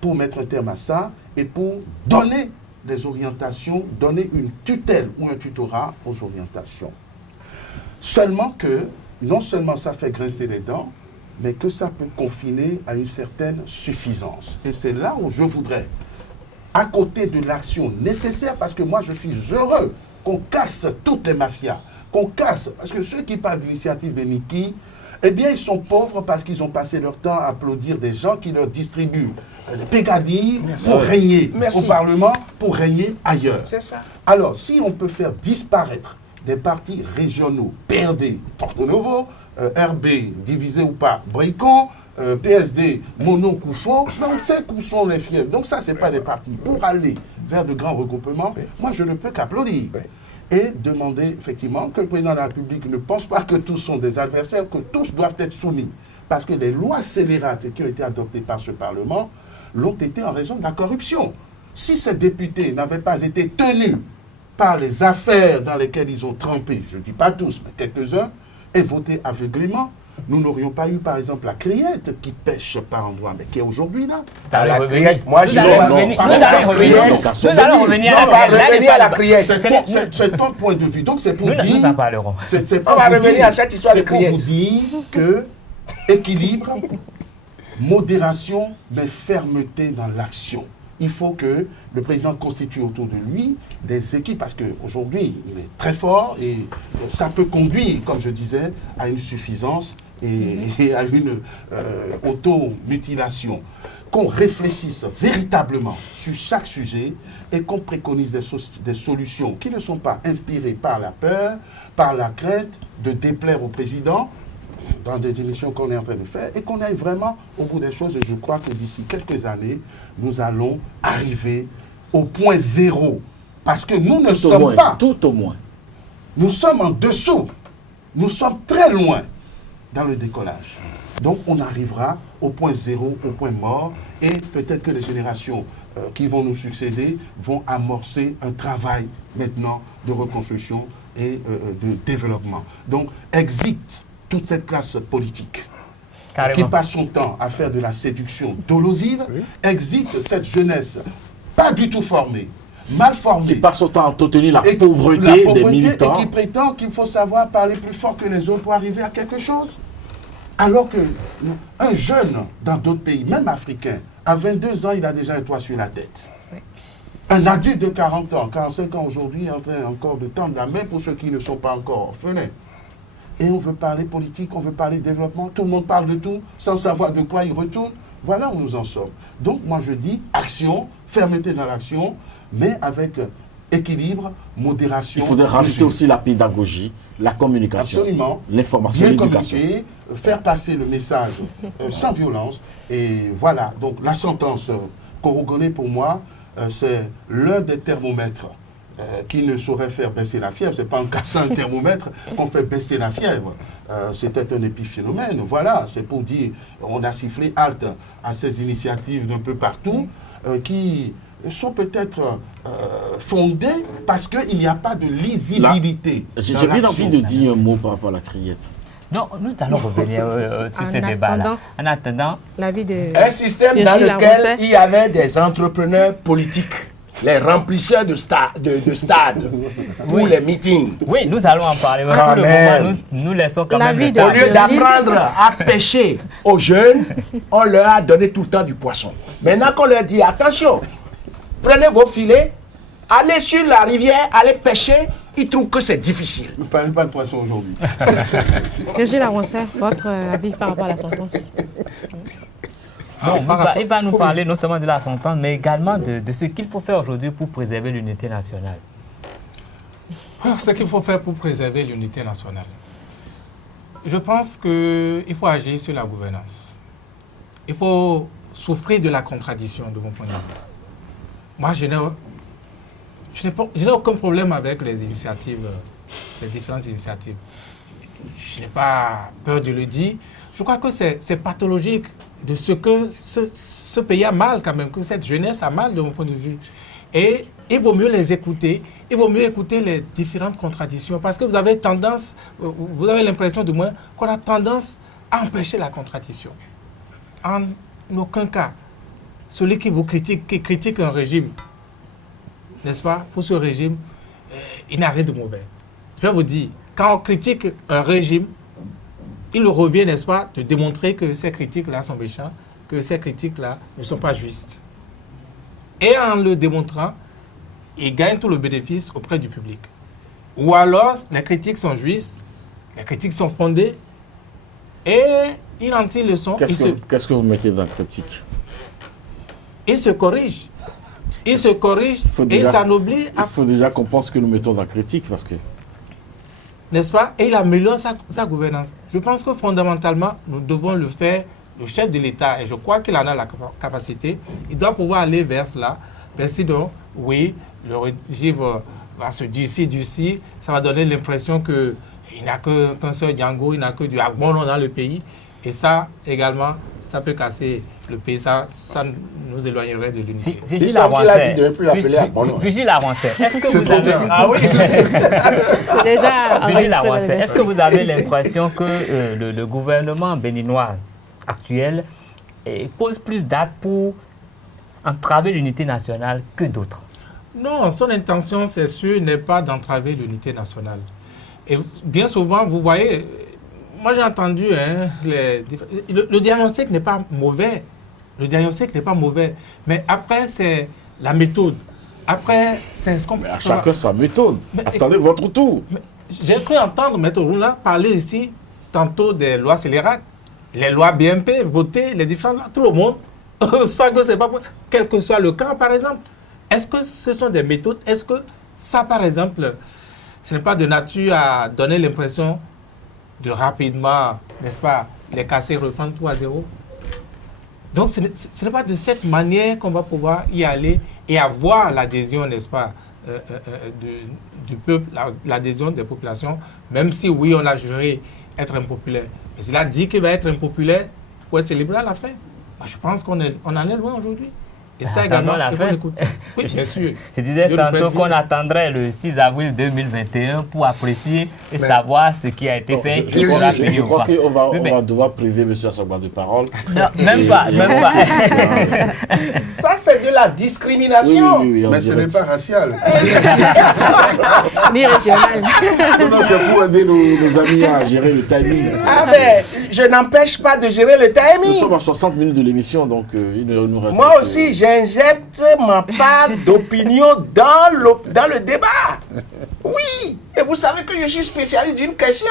pour mettre un terme à ça et pour donner des orientations, donner une tutelle ou un tutorat aux orientations. Seulement que, non seulement ça fait grincer les dents, mais que ça peut confiner à une certaine suffisance. Et c'est là où je voudrais, à côté de l'action nécessaire, parce que moi je suis heureux qu'on casse toutes les mafias, qu'on casse, parce que ceux qui parlent d'initiative de Niki, eh bien ils sont pauvres parce qu'ils ont passé leur temps à applaudir des gens qui leur distribuent des pegadilles pour régner au Parlement, pour régner ailleurs. C'est ça. Alors, si on peut faire disparaître des partis régionaux, PRD, Porto Novo, RB, divisé ou pas, Bricon, PSD, Mono, Koufo, mais on sait où sont les fiefs. Donc ça, ce n'est pas des partis. Pour aller vers de grands regroupements, moi, je ne peux qu'applaudir. Et demander, effectivement, que le président de la République ne pense pas que tous sont des adversaires, que tous doivent être soumis. Parce que les lois scélérates qui ont été adoptées par ce Parlement l'ont été en raison de la corruption. Si ces députés n'avaient pas été tenus par les affaires dans lesquelles ils ont trempé, je ne dis pas tous, mais quelques-uns, et voté aveuglément, nous n'aurions pas eu, par exemple, la criette qui pêche par endroits, mais qui est aujourd'hui là. Ça la va criette, moi je nous allons revenir à la criette. C'est ton point de vue. Donc c'est pour dire... Nous en parlerons. On va revenir à cette histoire de criette. C'est pour vous dire que équilibre, modération, mais fermeté dans l'action. Il faut que le président constitue autour de lui des équipes, parce qu'aujourd'hui, il est très fort et ça peut conduire, comme je disais, à une suffisance et à une automutilation. Qu'on réfléchisse véritablement sur chaque sujet et qu'on préconise des solutions qui ne sont pas inspirées par la peur, par la crainte de déplaire au président, dans des émissions qu'on est en train de faire, et qu'on aille vraiment au bout des choses. Et je crois que d'ici quelques années, nous allons arriver au point zéro. Parce que nous ne sommes pas... Tout au moins. Nous sommes en dessous. Nous sommes très loin dans le décollage. Donc on arrivera au point zéro, au point mort, et peut-être que les générations qui vont nous succéder vont amorcer un travail maintenant de reconstruction et de développement. Donc exit toute cette classe politique qui passe son temps à faire de la séduction dolosive, exit cette jeunesse pas du tout formée, mal formée, qui passe son temps à entretenir la pauvreté des militants, et qui prétend qu'il faut savoir parler plus fort que les autres pour arriver à quelque chose. Alors qu'un jeune dans d'autres pays, même africains, à 22 ans, il a déjà un toit sur la tête. Un adulte de 40 ans, 45 ans aujourd'hui, est en train encore de tendre la main pour ceux qui ne sont pas encore orphelins. et on veut parler politique, on veut parler développement, tout le monde parle de tout sans savoir de quoi il retourne. Voilà où nous en sommes. Donc moi je dis action, fermeté dans l'action, mais avec équilibre, modération. Il faudrait rajouter aussi la pédagogie, la communication, l'information, l'éducation. Bien communiquer, faire passer le message sans violence. Et voilà, donc la sentence Korogoné pour moi, c'est l'un des thermomètres qui ne saurait faire baisser la fièvre. Ce n'est pas en cassant un thermomètre qu'on fait baisser la fièvre. C'était un épiphénomène. Voilà, c'est pour dire, on a sifflé halte à ces initiatives d'un peu partout qui sont peut-être fondées parce qu'il n'y a pas de lisibilité. J'ai bien envie de dire un mot par rapport à la criette. Non, nous allons revenir sur ce débat-là. En attendant, un système dans lequel il y avait des entrepreneurs politiques, les remplisseurs de stades pour les meetings. Oui, nous allons en parler. Mais pour le moment, nous laissons quand même le temps. Au lieu d'apprendre à pêcher aux jeunes, on leur a donné tout le temps du poisson. Maintenant qu'on leur dit, attention, prenez vos filets, allez sur la rivière, allez pêcher, ils trouvent que c'est difficile. Ne parlez pas de poisson aujourd'hui. Régis Laroncet, votre avis par rapport à la sentence? Bon, il va nous parler non seulement de la sentence, mais également de ce qu'il faut faire aujourd'hui pour préserver l'unité nationale. Ce qu'il faut faire pour préserver l'unité nationale. Je pense qu'il faut agir sur la gouvernance. Il faut souffrir de la contradiction, de mon point de vue. Moi, je n'ai aucun problème avec les initiatives, les différentes initiatives. Je n'ai pas peur de le dire. Je crois que c'est pathologique de ce que ce pays a mal quand même, que cette jeunesse a mal de mon point de vue. Et il vaut mieux les écouter, il vaut mieux écouter les différentes contradictions parce que vous avez l'impression du moins qu'on a tendance à empêcher la contradiction. En aucun cas, celui qui vous critique, qui critique un régime, n'est-ce pas, pour ce régime, il n'a rien de mauvais. Je vais vous dire, quand on critique un régime, il revient, n'est-ce pas, de démontrer que ces critiques-là sont méchantes, que ces critiques-là ne sont pas justes. Et en le démontrant, il gagne tout le bénéfice auprès du public. Ou alors, les critiques sont justes, les critiques sont fondées, et il en tire leçon. Qu'est-ce que vous mettez dans la critique? Il se corrige. Il se corrige et ça n'oublie... Il faut déjà qu'on pense que nous mettons dans la critique parce que... N'est-ce pas? Et il améliore sa gouvernance. Je pense que fondamentalement, nous devons le faire, le chef de l'État, et je crois qu'il en a la capacité, il doit pouvoir aller vers cela. Ben sinon, oui, le régime va se durcir, ça va donner l'impression qu'il n'a qu'un seul Django, il n'a que du Agbono dans le pays. Et ça, également, ça peut casser le pays, ça nous éloignerait de l'unité. Vigile Laroncet, est-ce que vous avez... Ah oui. C'est déjà... Vigile Laroncet, est-ce que vous avez l'impression que le gouvernement béninois actuel pose plus d'actes pour entraver l'unité nationale que d'autres? Non, son intention, c'est sûr, n'est pas d'entraver l'unité nationale. Et bien souvent, vous voyez... Moi, j'ai entendu, le diagnostic n'est pas mauvais. Le diagnostic n'est pas mauvais. Mais après, c'est la méthode. Après, c'est ce qu'on... Mais à chacun sa méthode. Attendez votre tour. J'ai cru entendre M. Roula parler ici, tantôt des lois scélérates, les lois BMP, votées, les différentes lois. Tout le monde, ça que c'est pas... Quel que soit le cas, par exemple. Est-ce que ce sont des méthodes? Est-ce que ça, par exemple, ce n'est pas de nature à donner l'impression de rapidement, n'est-ce pas, les casser, reprendre tout à zéro? Donc, ce n'est pas de cette manière qu'on va pouvoir y aller et avoir l'adhésion, n'est-ce pas, du peuple, l'adhésion des populations, même si, oui, on a juré être impopulaire. Mais il a dit qu'il va être impopulaire pour être célébré à la fin. Moi, je pense qu'on en est loin aujourd'hui. Et ça également, la fin. Oui, bien sûr. Je disais tantôt qu'on attendrait le 6 avril 2021 pour apprécier et savoir ce qui a été fait. Je crois qu'on va devoir priver M. Assogba de parole. Non, même pas. Ça, c'est de la discrimination. Oui, mais ce n'est pas racial. Ni régional. Non, c'est pour aider nos amis à gérer le timing. Ah ben, je n'empêche pas de gérer le timing. Nous sommes à 60 minutes de l'émission, donc il ne nous reste... Moi aussi, j'ai j'injecte ma part d'opinion dans le débat. Oui, et vous savez que je suis spécialiste d'une question.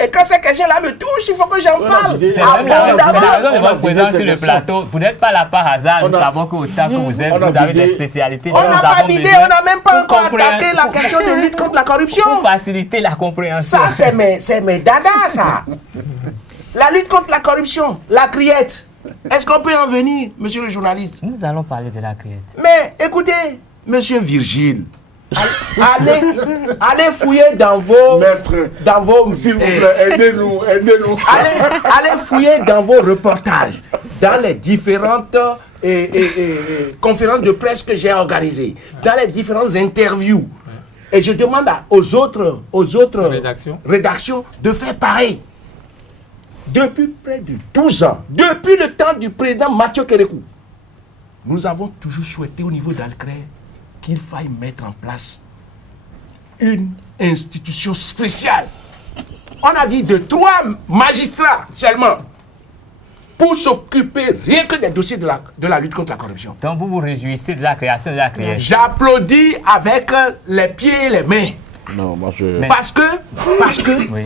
Et quand cette question-là me touche, il faut que j'en parle. C'est même la raison de votre présence sur le plateau. Vous n'êtes pas là par hasard. Nous savons qu'autant que vous êtes, vous avez des spécialités. On n'a pas vidé, on n'a même pas encore attaqué la question de lutte contre la corruption. Pour faciliter la compréhension. Ça, c'est mes dadas, ça. La lutte contre la corruption, la criette. Est-ce qu'on peut en venir, monsieur le journaliste? Nous allons parler de la criette. Mais écoutez, monsieur Virgile, allez fouiller dans vos... Maître, s'il vous plaît, aidez-nous. Allez fouiller dans vos reportages, dans les différentes conférences de presse que j'ai organisées, dans les différentes interviews. Et je demande aux autres rédactions de faire pareil. Depuis près de 12 ans, depuis le temps du président Mathieu Kérékou, nous avons toujours souhaité au niveau d'Alcré qu'il faille mettre en place une institution spéciale. On a dit de 3 magistrats seulement pour s'occuper rien que des dossiers de la lutte contre la corruption. Donc vous vous réjouissez de la création de la criette. J'applaudis avec les pieds et les mains. Non, moi je... Parce que Oui.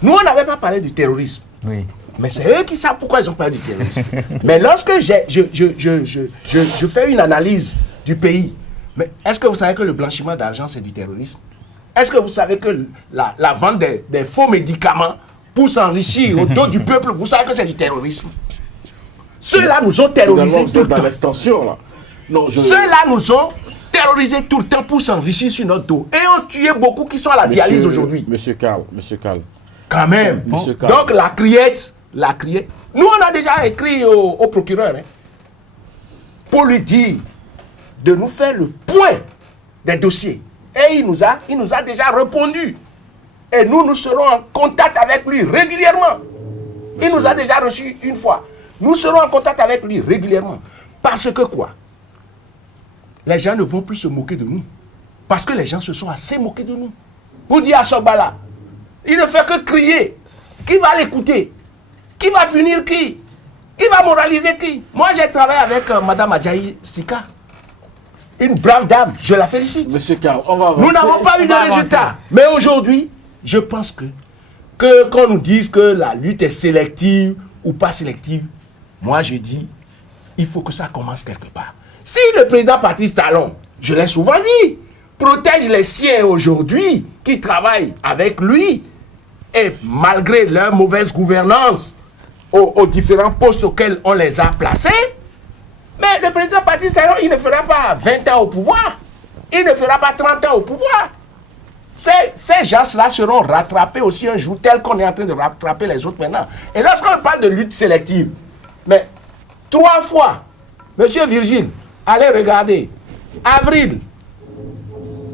nous, on n'avait pas parlé du terrorisme. Oui. Mais c'est eux qui savent pourquoi ils ont parlé du terrorisme. Mais lorsque je fais une analyse du pays, mais est-ce que vous savez que le blanchiment d'argent, c'est du terrorisme? Est-ce que vous savez que la vente des faux médicaments pour s'enrichir au dos du peuple, vous savez que c'est du terrorisme? Ceux-là nous ont terrorisés tout le temps. Dans l'extension, là. Non, Ceux-là nous ont terrorisés tout le temps pour s'enrichir sur notre dos. Et ont tué beaucoup qui sont à la dialyse aujourd'hui. Monsieur Karl. Quand même. Monsieur Karl. Donc la criette. Nous, on a déjà écrit au procureur pour lui dire de nous faire le point des dossiers. Et il nous a déjà répondu. Et nous serons en contact avec lui régulièrement. Il nous a déjà reçu une fois. Nous serons en contact avec lui régulièrement. Parce que quoi? Les gens ne vont plus se moquer de nous. Parce que les gens se sont assez moqués de nous. Pour dire à Sobala, il ne fait que crier. Qui va l'écouter? Qui va punir qui? Qui va moraliser qui? Moi, j'ai travaillé avec Madame Adjaï Sika. Une brave dame, je la félicite. Monsieur Karl, on va avancer. Nous n'avons pas eu de résultat. Mais aujourd'hui, je pense que qu'on nous dise que la lutte est sélective ou pas sélective, moi je dis, il faut que ça commence quelque part. Si le président Patrice Talon, je l'ai souvent dit, protège les siens aujourd'hui qui travaillent avec lui, et malgré leur mauvaise gouvernance aux différents postes auxquels on les a placés, mais le président Patrice Talon, il ne fera pas 20 ans au pouvoir, il ne fera pas 30 ans au pouvoir. Ces gens-là seront rattrapés aussi un jour, tel qu'on est en train de rattraper les autres maintenant. Et lorsqu'on parle de lutte sélective, mais 3 fois, monsieur Virgile, allez regarder,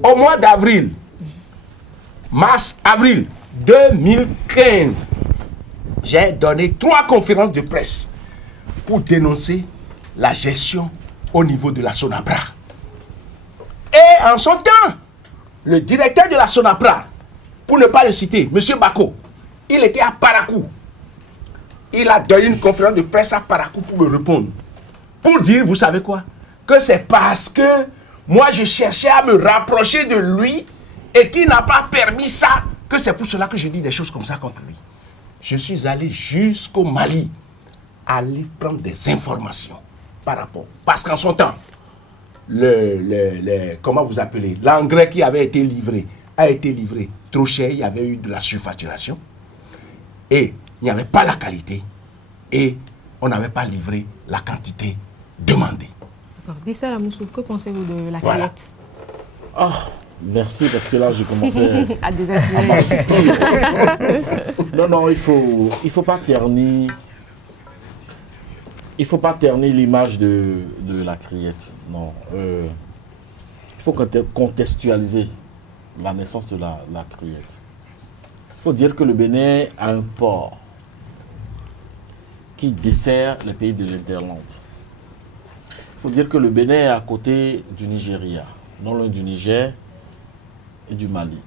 au mois d'avril, mars-avril 2015, j'ai donné 3 conférences de presse pour dénoncer la gestion au niveau de la Sonapra. Et en son temps, le directeur de la Sonapra, pour ne pas le citer, M. Bako, il était à Parakou. Il a donné une conférence de presse à Parakou pour me répondre. Pour dire, vous savez quoi? Que c'est parce que moi je cherchais à me rapprocher de lui et qu'il n'a pas permis ça, que c'est pour cela que je dis des choses comme ça contre lui. Je suis allé jusqu'au Mali, aller prendre des informations par rapport. Parce qu'en son temps, comment vous appelez, l'engrais qui avait été livré a été livré trop cher, il y avait eu de la surfacturation et il n'y avait pas la qualité et on n'avait pas livré la quantité demandée. D'accord. Dissa Lamoussou, que pensez-vous de la Voilà. criette? Merci, parce que là, j'ai commencé À désinspirer. Non, il faut pas ternir. Il faut pas ternir l'image de la criette. Non. Il faut contextualiser la naissance de la criette. Il faut dire que le Bénin a un port qui dessert les pays de l'Interland. Il faut dire que le Bénin est à côté du Nigeria, non loin du Niger et du Mali.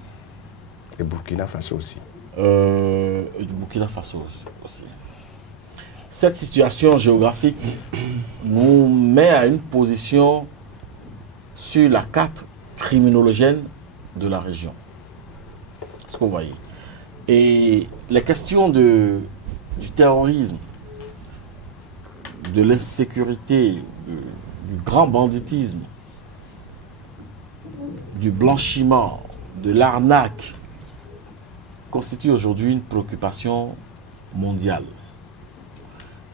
Et Burkina Faso aussi. Et du Burkina Faso aussi. cette situation géographique nous met à une position sur la carte criminogène de la région. Ce que vous voyez. Et les questions du terrorisme, de l'insécurité, du grand banditisme, du blanchiment, de l'arnaque, constituent aujourd'hui une préoccupation mondiale.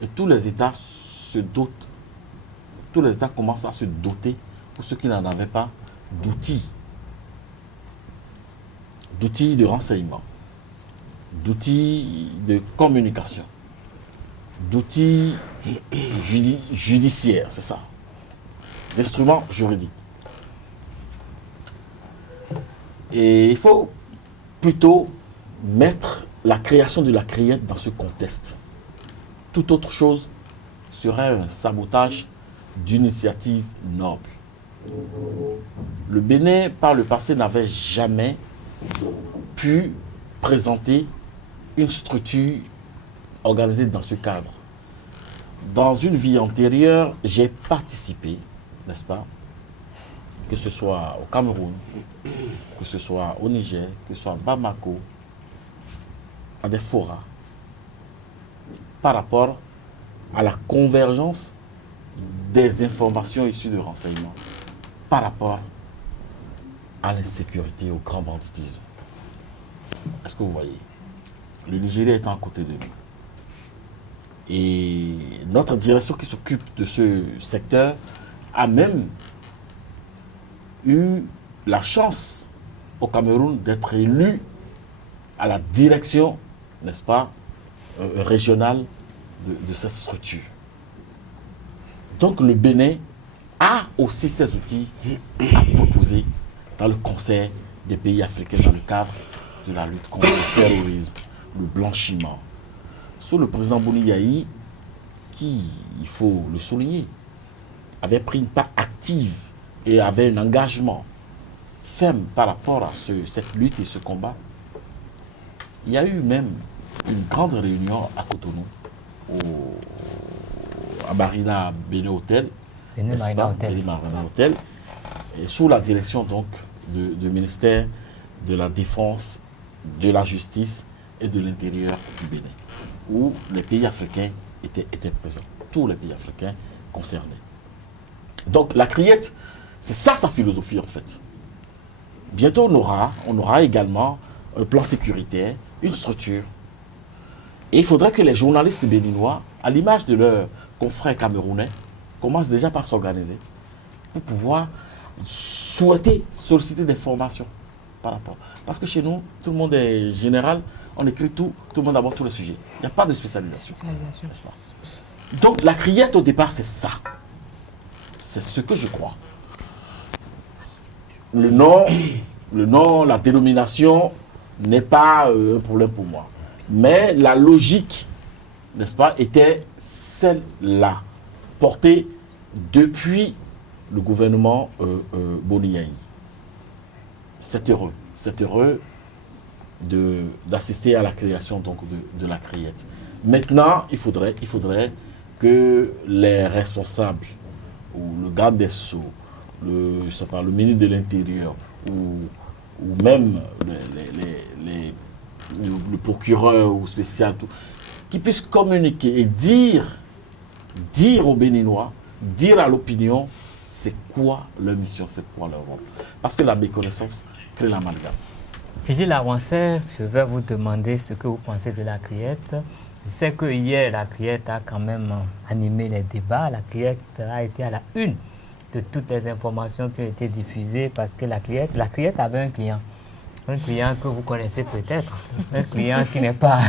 Et tous les États se dotent, tous les États commencent à se doter, pour ceux qui n'en avaient pas, d'outils de renseignement, d'outils de communication, d'outils judiciaires, c'est ça, d'instruments juridiques. Et il faut plutôt mettre la création de la CRIET dans ce contexte. Toute autre chose serait un sabotage d'une initiative noble. Le Bénin, par le passé, n'avait jamais pu présenter une structure organisée dans ce cadre. Dans une vie antérieure, j'ai participé, n'est-ce pas, que ce soit au Cameroun, que ce soit au Niger, que ce soit à Bamako, à des forats, par rapport à la convergence des informations issues de renseignements, par rapport à l'insécurité, au grand banditisme. Est-ce que vous voyez? Le Nigeria est à côté de nous. Et notre direction qui s'occupe de ce secteur a même eu la chance au Cameroun d'être élu à la direction, n'est-ce pas, régionale de cette structure. Donc le Bénin a aussi ses outils à proposer dans le Conseil des pays africains dans le cadre de la lutte contre le terrorisme, le blanchiment. Sous le président Boni Yayi, qui, il faut le souligner, avait pris une part active et avait un engagement ferme par rapport à cette lutte et ce combat. Il y a eu même une grande réunion à Cotonou, à Marina Bénin Hotel, et sous la direction donc du ministère de la Défense, de la Justice et de l'Intérieur du Bénin, où les pays africains étaient présents, tous les pays africains concernés. Donc la CRIET, c'est ça sa philosophie en fait. Bientôt on aura également un plan sécuritaire, une structure. Et il faudrait que les journalistes béninois, à l'image de leurs confrères camerounais, commencent déjà par s'organiser pour pouvoir solliciter des formations par rapport. Parce que chez nous, tout le monde est général, on écrit tout le monde aborde tous les sujets. Il n'y a pas de spécialisation. N'est-ce pas? Donc la CRIET au départ, c'est ça. C'est ce que je crois. Le nom, la dénomination n'est pas un problème pour moi. Mais la logique, n'est-ce pas, était celle-là, portée depuis le gouvernement Boni Yayi. C'est heureux d'assister à la création donc, de la CRIET. Maintenant, il faudrait que les responsables, ou le garde des Sceaux, le ministre de l'Intérieur, ou même le procureur ou spécial, qui puissent communiquer et dire aux Béninois, dire à l'opinion, c'est quoi leur mission, c'est quoi leur rôle. Parce que la méconnaissance crée l'amalgame. Vigile Awansé, je vais vous demander ce que vous pensez de la CRIET. Je sais que hier, la CRIET a quand même animé les débats. La CRIET a été à la une de toutes les informations qui ont été diffusées parce que la CRIET avait un client que vous connaissez peut-être, un client qui n'est pas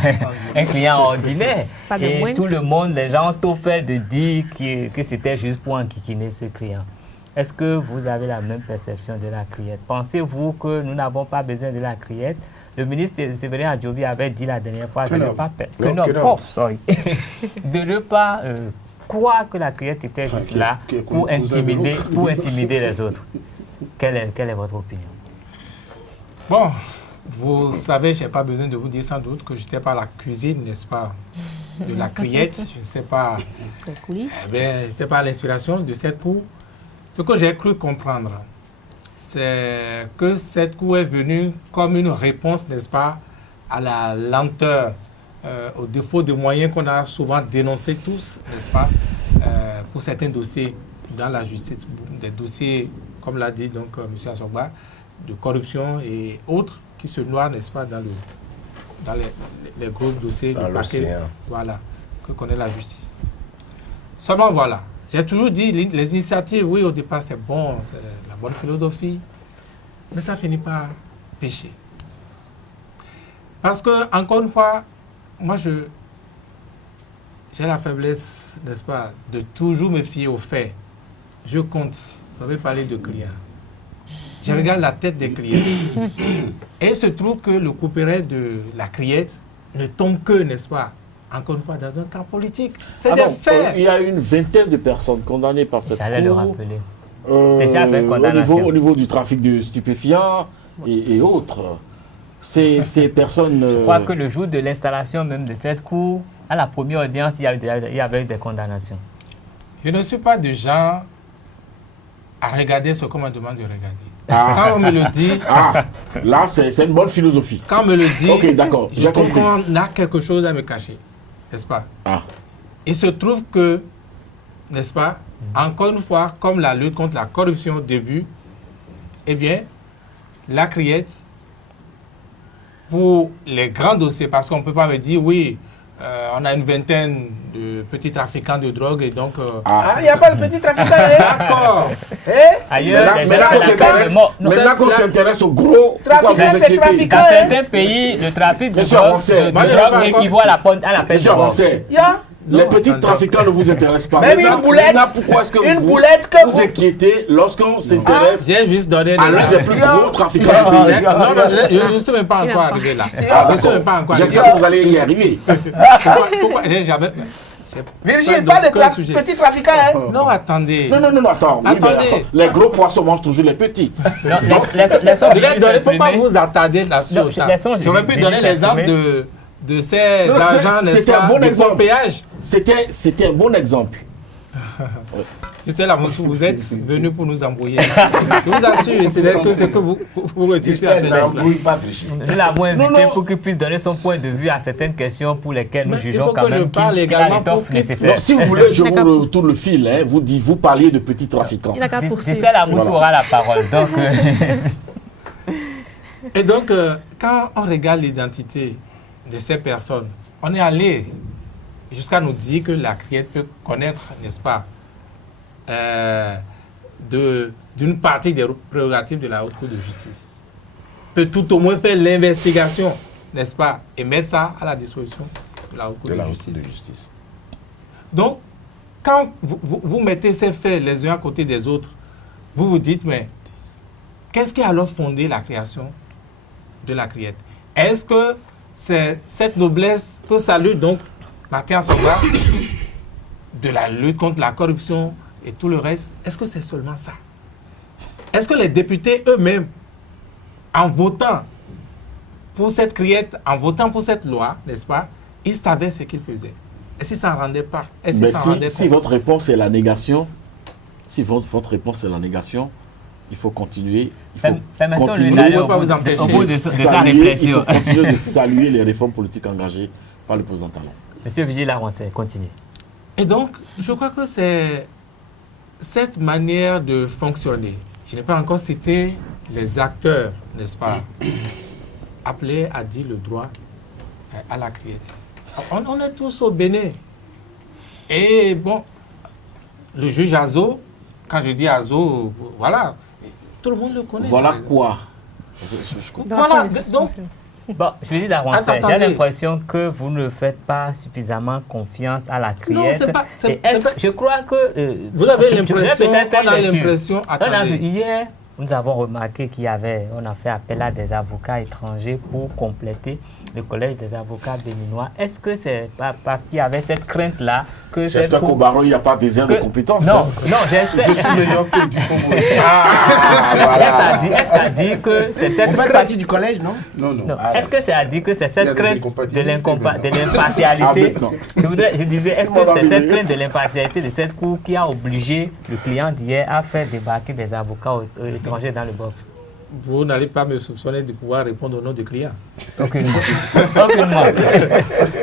un client ordinaire. Et tout le monde, les gens ont tout fait de dire que c'était juste pour enquiquiner ce client. Est-ce que vous avez la même perception de la CRIET? Pensez-vous que nous n'avons pas besoin de la CRIET? Le ministre Séverin Adjovi avait dit la dernière fois de ne pas croire que la CRIET était juste là pour intimider les autres. Quelle est votre opinion? Bon, vous savez, je n'ai pas besoin de vous dire sans doute que j'étais pas à la cuisine, n'est-ce pas? de la criette, je ne sais pas, Les coulisses. je sais pas l'inspiration de cette cour. Ce que j'ai cru comprendre, c'est que cette cour est venue comme une réponse, n'est-ce pas, à la lenteur, au défaut de moyens qu'on a souvent dénoncés tous, n'est-ce pas, pour certains dossiers dans la justice, des dossiers, comme l'a dit donc M. Assogba, de corruption et autres qui se noient, n'est-ce pas, dans les gros dossiers Dans du paquet, l'océan. voilà, que connaît la justice. Seulement voilà, j'ai toujours dit, les initiatives, oui, au départ c'est bon, c'est la bonne philosophie, mais ça finit par pécher. Parce que, encore une fois, moi j'ai la faiblesse, n'est-ce pas, de toujours me fier aux faits. Je compte, vous avez parlé de clients. Je regarde la tête des clients. Et il se trouve que le couperet de la criette ne tombe que, n'est-ce pas, encore une fois, dans un camp politique. C'est des faits. Il y a une vingtaine de personnes condamnées par cette J'allais le cour. rappeler. Déjà avec Au condamnation. niveau du trafic de stupéfiants et autres. Ces personnes... Je crois que le jour de l'installation même de cette cour, à la première audience, il y avait eu des condamnations. Je ne suis pas du genre à regarder ce qu'on me demande de regarder. Ah. Quand on me le dit, Là, c'est une bonne philosophie. quand on me le dit, Ok, d'accord, je j'ai trouve compris. qu'on a quelque chose à me cacher, n'est-ce pas? Ah. Il se trouve que, n'est-ce pas, encore une fois, comme la lutte contre la corruption au début, eh bien, la criette, pour les grands dossiers, parce qu'on ne peut pas me dire, oui, on a une vingtaine de petits trafiquants de drogue et donc... Ah, il n'y a pas de petit trafiquant, hein? D'accord. Ailleurs, les gens Maintenant qu'on ont s'intéresse- maintenant qu'on s'intéresse au gros, pourquoi vous Trafiquant, c'est inquiétez? trafiquant. dans certains pays, le trafic de Monsieur drogue, Avancé, moi, je vais pas drogue équivaut à la peine de Monsieur mort. Avancé, Il y a les Non, petits attendez. trafiquants ne vous intéressent pas. Même Maintenant- une boulette, maintenant, pourquoi est-ce que une vous boulette que vous vous... inquiétez lorsqu'on s'intéresse J'ai juste donné à l'un des plus gros trafiquants du pays? Non, non, je ne suis même pas encore arrivé là. Ah, Je ne suis même pas d'accord. encore arrivé. J'espère que vous allez y arriver. Pourquoi j'ai jamais... Virgile, pas de Quel sujet? petit trafiquant, hein? Non, attendez. Non, attends. Oui, mais Attendez. attends. Les gros poissons mangent toujours les petits. Non, laissons Je l'ai donné, il ne faut pas s'exprimer. vous attarder là-dessus. Non, au chat. laissons J'aurais pu Julie donner l'exemple s'exprimer. de ces Non, agents, n'est-ce c'était un pas, bon de exemple. péage. C'était un bon exemple. C'était là, vous êtes venu pour nous embrouiller. Je vous assure, c'est que ce que vous retirez à Christelle la n'embrouille pas Virgile. Nous l'avons invité Non, non. pour qu'il puisse donner son point de vue à certaines questions pour lesquelles nous Mais il jugeons faut quand que je même parle qu'il a également l'étoffe pour qu'il- Non, nécessaire. si vous voulez, je vous retourne le fil. Hein. Vous parliez de petits trafiquants. Il a qu'à poursuivre. Christelle Amoussou Voilà. aura la parole. Donc, Et donc, quand on regarde l'identité de ces personnes, on est allé jusqu'à nous dire que la criette peut connaître, n'est-ce pas, d'une partie des prérogatives de la Haute Cour de justice. Peut tout au moins faire l'investigation, n'est-ce pas, et mettre ça à la disposition de la Haute Cour De de, la Haute justice. Cour de justice. Donc, quand vous mettez ces faits les uns à côté des autres, vous vous dites, mais qu'est-ce qui a alors fondé la création de la criette? Est-ce que c'est cette noblesse que salue donc Martin Assogba de la lutte contre la corruption et tout le reste? Est-ce que c'est seulement ça? Est-ce que les députés eux-mêmes, en votant pour cette criette, en votant pour cette loi, n'est-ce pas, ils savaient ce qu'ils faisaient? Est-ce qu'ils s'en rendaient pas? Est-ce Mais qu'ils s'en rendaient si compte? votre réponse est la négation, si votre réponse est la négation, il faut continuer. Il faut permettons-lui continuer d'aller on au peut pas bout vous empêcher. au bout de de sa saluer, il réflexion. faut continuer de saluer les réformes politiques engagées par le président Talon. Monsieur Vigile Avancé, continue. Et donc, je crois que c'est cette manière de fonctionner. Je n'ai pas encore cité les acteurs, n'est-ce pas, appelés à dire le droit à la criette. On est tous au Bénin. Et bon, le juge Azo, quand je dis Azo, voilà, tout le monde le connaît. Voilà quoi. Voilà, donc, Bon, je dis d'Avancé, Attendez. j'ai l'impression que vous ne faites pas suffisamment confiance à la criette. c'est pas- c'est- Et est-ce c'est pas- que- je crois que... vous avez je vais l'impression, peut-être faire on a lecture. l'impression, On a vu attendez. hier, nous avons remarqué on a fait appel à des avocats étrangers pour compléter le collège des avocats béninois. Est-ce que c'est pas parce qu'il y avait cette crainte-là que... J'espère qu'au barreau, il n'y a pas des airs de compétence. Non, non, j'espère. Je suis meilleur que Dupont-Moretti. Est-ce qu'elle dit que c'est cette Vous faites partie du collège, non? Non, non. Non. Est-ce que ça a dit que c'est cette Il y a des crainte incompatibilités, de maintenant. l'impartialité? Ah, maintenant. Je disais, est-ce que c'est cette crainte de l'impartialité de cette cour qui a obligé le client d'hier à faire débarquer des avocats étrangers dans le box? Vous n'allez pas me soupçonner de pouvoir répondre au nom du client. Aucunement. Aucunement.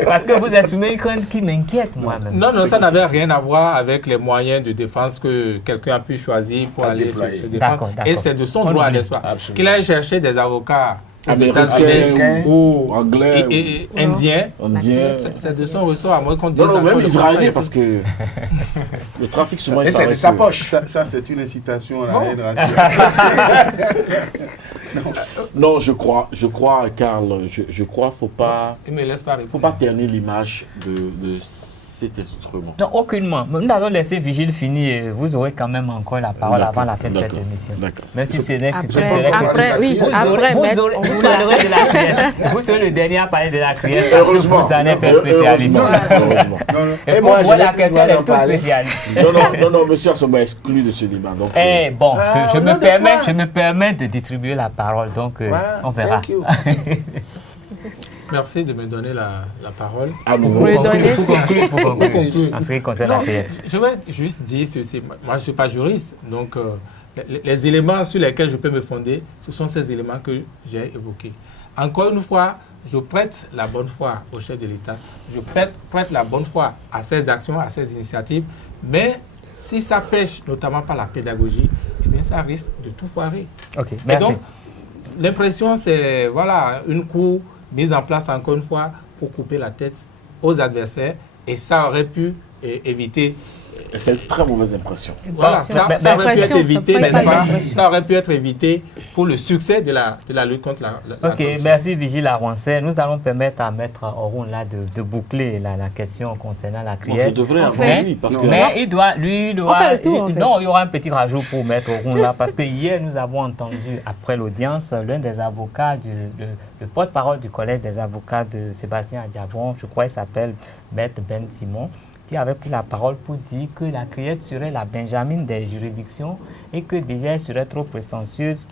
Parce que vous exprimez une crainte qui m'inquiète moi-même. Non, non, ça n'avait rien à voir avec les moyens de défense que quelqu'un a pu choisir pour À aller déployer. se défendre. D'accord. Et c'est de son droit, n'est-ce pas? Absolument. Qu'il aille chercher des avocats aux Américains États-Unis ou anglais et indiens. Indien. C'est de son ressort, à moins qu'on dise. Non, non, encore même le israélien, contraire. parce que le trafic souvent Et c'est de paraît sa que- poche. Ça, c'est une incitation à la Non. haine raciale. Non, je crois, Karl, je crois qu'il Il me laisse pas faut répondre. pas ternir l'image de cet instrument. Non, aucunement. Nous allons laisser Vigile finir et vous aurez quand même encore la parole D'accord, avant la fin de cette d'accord, émission. d'accord. Même si ce n'est que Après, oui, après, vous maître, on vous la- parlerez de la criette. Vous serez le dernier à parler de la criette. Heureusement. Vous en êtes un spécialiste. Heureusement. Et Et pour moi, vous, je la vais question pouvoir est en toute parler. spécialiste. Non, monsieur Assoba est exclu de ce débat. Donc, Eh bon, je non, me permets de distribuer la parole, donc Voilà, on verra. thank you. Merci de me donner la parole. à nouveau. Vous le donnez. Pour conclure, conclure. en ce qui concerne la Non, criette. je vais juste dire ceci. Moi, je ne suis pas juriste, donc les éléments sur lesquels je peux me fonder, ce sont ces éléments que j'ai évoqués. Encore une fois, je prête la bonne foi au chef de l'État, je prête la bonne foi à ses actions, à ses initiatives, mais si ça pêche, notamment par la pédagogie, eh bien, ça risque de tout foirer. Ok, Et merci. donc, l'impression, c'est voilà, une cour mise en place encore une fois pour couper la tête aux adversaires, et ça aurait pu éviter. Et c'est une très mauvaise impression. Voilà, Bon, ça mais aurait pu être l'impression, évité, ça peut n'est-ce être pas? l'impression. Ça aurait pu être évité pour le succès de la lutte contre la Ok, corruption. merci Vigile Arouancet. Nous allons permettre à Maître Oroun là de boucler la question concernant la Moi, je criette. devrais On avoir fait- lui, parce Non. que Mais il doit, On fait le tour, en fait. non, il y aura un petit rajout pour Maître Oroun là, parce que hier nous avons entendu, après l'audience, l'un des avocats, le porte-parole du collège des avocats de Sébastien Adiavon, je crois qu'il s'appelle Maître Ben Simon, qui avait pris la parole pour dire que la criette serait la Benjamin des juridictions et que déjà elle serait trop prestantieuse,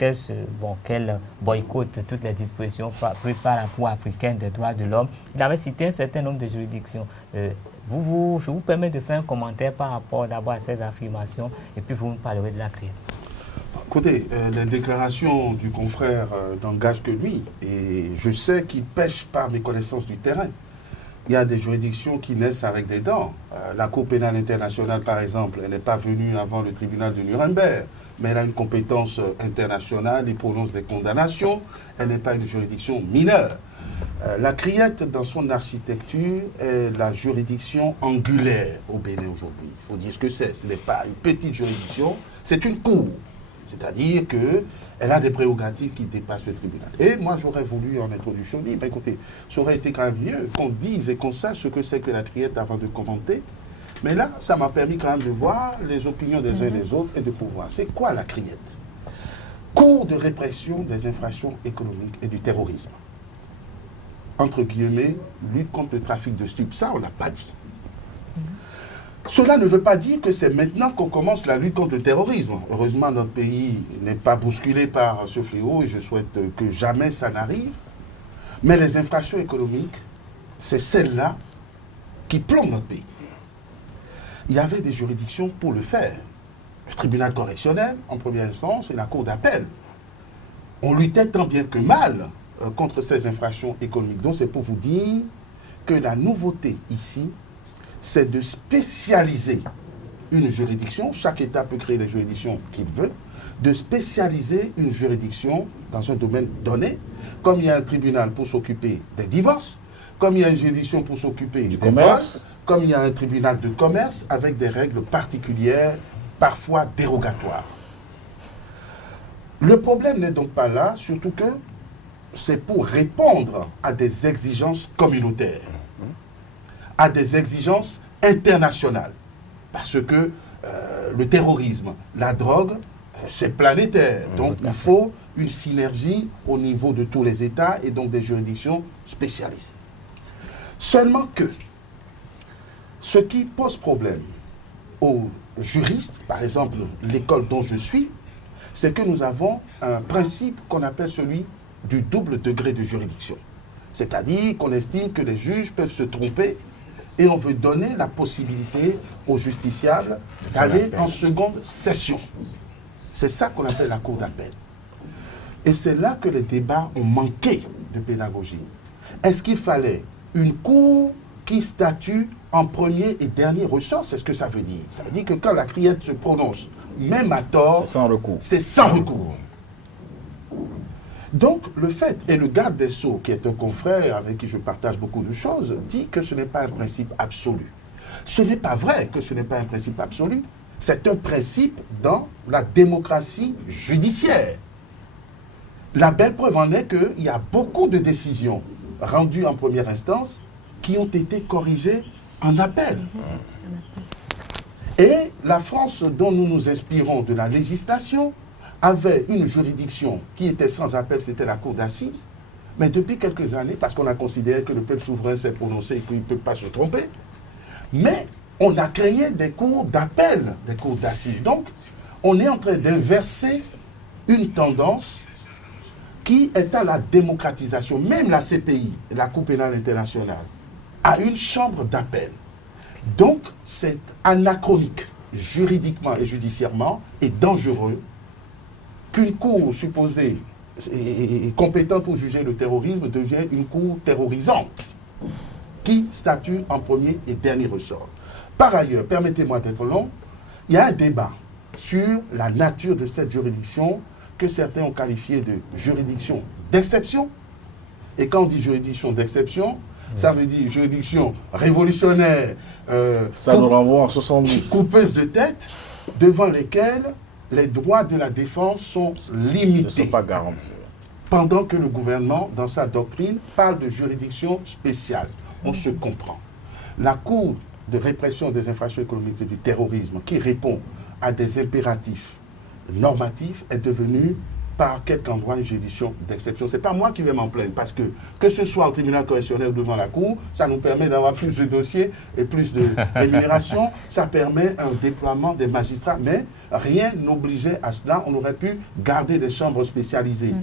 qu'elle boycotte toutes les dispositions prises par la Cour africaine des droits de l'homme. Il avait cité un certain nombre de juridictions. Je vous permets de faire un commentaire par rapport d'abord à ces affirmations et puis vous me parlerez de la criette. Écoutez, les déclarations du confrère n'engagent que lui. Et je sais qu'il pêche par mes connaissances du terrain. Il y a des juridictions qui naissent avec des dents. La Cour pénale internationale, par exemple, elle n'est pas venue avant le tribunal de Nuremberg, mais elle a une compétence internationale et prononce des condamnations. Elle n'est pas une juridiction mineure. La criette, dans son architecture, est la juridiction angulaire au Bénin aujourd'hui. Il faut dire ce que c'est. Ce n'est pas une petite juridiction, c'est une cour. C'est-à-dire qu'elle a des prérogatives qui dépassent le tribunal. Et moi, j'aurais voulu, en introduction, dire, ben, écoutez, ça aurait été quand même mieux qu'on dise et qu'on sache ce que c'est que la criette avant de commenter. Mais là, ça m'a permis quand même de voir les opinions des uns et des autres et de pouvoir. C'est quoi la criette? Cour de répression des infractions économiques et du terrorisme. Entre guillemets, lutte contre le trafic de stupes. Ça, on ne l'a pas dit. Cela ne veut pas dire que c'est maintenant qu'on commence la lutte contre le terrorisme. Heureusement, notre pays n'est pas bousculé par ce fléau et je souhaite que jamais ça n'arrive. Mais les infractions économiques, c'est celles-là qui plombent notre pays. Il y avait des juridictions pour le faire. Le tribunal correctionnel, en première instance, et la cour d'appel. On luttait tant bien que mal contre ces infractions économiques. Donc c'est pour vous dire que la nouveauté ici, c'est de spécialiser une juridiction, chaque État peut créer les juridictions qu'il veut, de spécialiser une juridiction dans un domaine donné, comme il y a un tribunal pour s'occuper des divorces, comme il y a une juridiction pour s'occuper du commerce, vols, comme il y a un tribunal de commerce avec des règles particulières, parfois dérogatoires. Le problème n'est donc pas là, surtout que c'est pour répondre à des exigences communautaires, à des exigences internationales. Parce que le terrorisme, la drogue, c'est planétaire. Donc il faut une synergie au niveau de tous les États et donc des juridictions spécialisées. Seulement que ce qui pose problème aux juristes, par exemple l'école dont je suis, c'est que nous avons un principe qu'on appelle celui du double degré de juridiction. C'est-à-dire qu'on estime que les juges peuvent se tromper et on veut donner la possibilité aux justiciables d'aller en seconde session. C'est ça qu'on appelle la cour d'appel. Et c'est là que les débats ont manqué de pédagogie. Est-ce qu'il fallait une cour qui statue en premier et dernier ressort? C'est ce que ça veut dire. Ça veut dire que quand la criette se prononce, même à tort, C'est sans recours. c'est sans recours. Donc, le fait, et le garde des Sceaux, qui est un confrère avec qui je partage beaucoup de choses, dit que ce n'est pas un principe absolu. Ce n'est pas vrai que ce n'est pas un principe absolu. C'est un principe dans la démocratie judiciaire. La belle preuve en est qu'il y a beaucoup de décisions rendues en première instance qui ont été corrigées en appel. Et la France dont nous nous inspirons de la législation avait une juridiction qui était sans appel, c'était la cour d'assises. Mais depuis quelques années, parce qu'on a considéré que le peuple souverain s'est prononcé et qu'il ne peut pas se tromper, mais on a créé des cours d'appel, des cours d'assises. Donc, on est en train d'inverser une tendance qui est à la démocratisation. Même la CPI, la Cour pénale internationale, a une chambre d'appel. Donc, c'est anachronique, juridiquement et judiciairement, et dangereux qu'une cour supposée et compétente pour juger le terrorisme devienne une cour terrorisante qui statue en premier et dernier ressort. Par ailleurs, permettez-moi d'être long, il y a un débat sur la nature de cette juridiction que certains ont qualifié de juridiction d'exception. Et quand on dit juridiction d'exception, ça veut dire juridiction révolutionnaire, Ça nous renvoie en 70. coupeuse de tête, devant lesquelles les droits de la défense sont Ils ne limités. sont pas garantis. Pendant que le gouvernement, dans sa doctrine, parle de juridiction spéciale. On se comprend. La Cour de répression des infractions économiques et du terrorisme, qui répond à des impératifs normatifs, est devenue par quelque endroit une juridiction d'exception. Ce n'est pas moi qui vais m'en plaindre, parce que ce soit au tribunal correctionnel ou devant la Cour, ça nous permet d'avoir plus de dossiers et plus de rémunération. Ça permet un déploiement des magistrats, mais rien n'obligeait à cela. On aurait pu garder des chambres spécialisées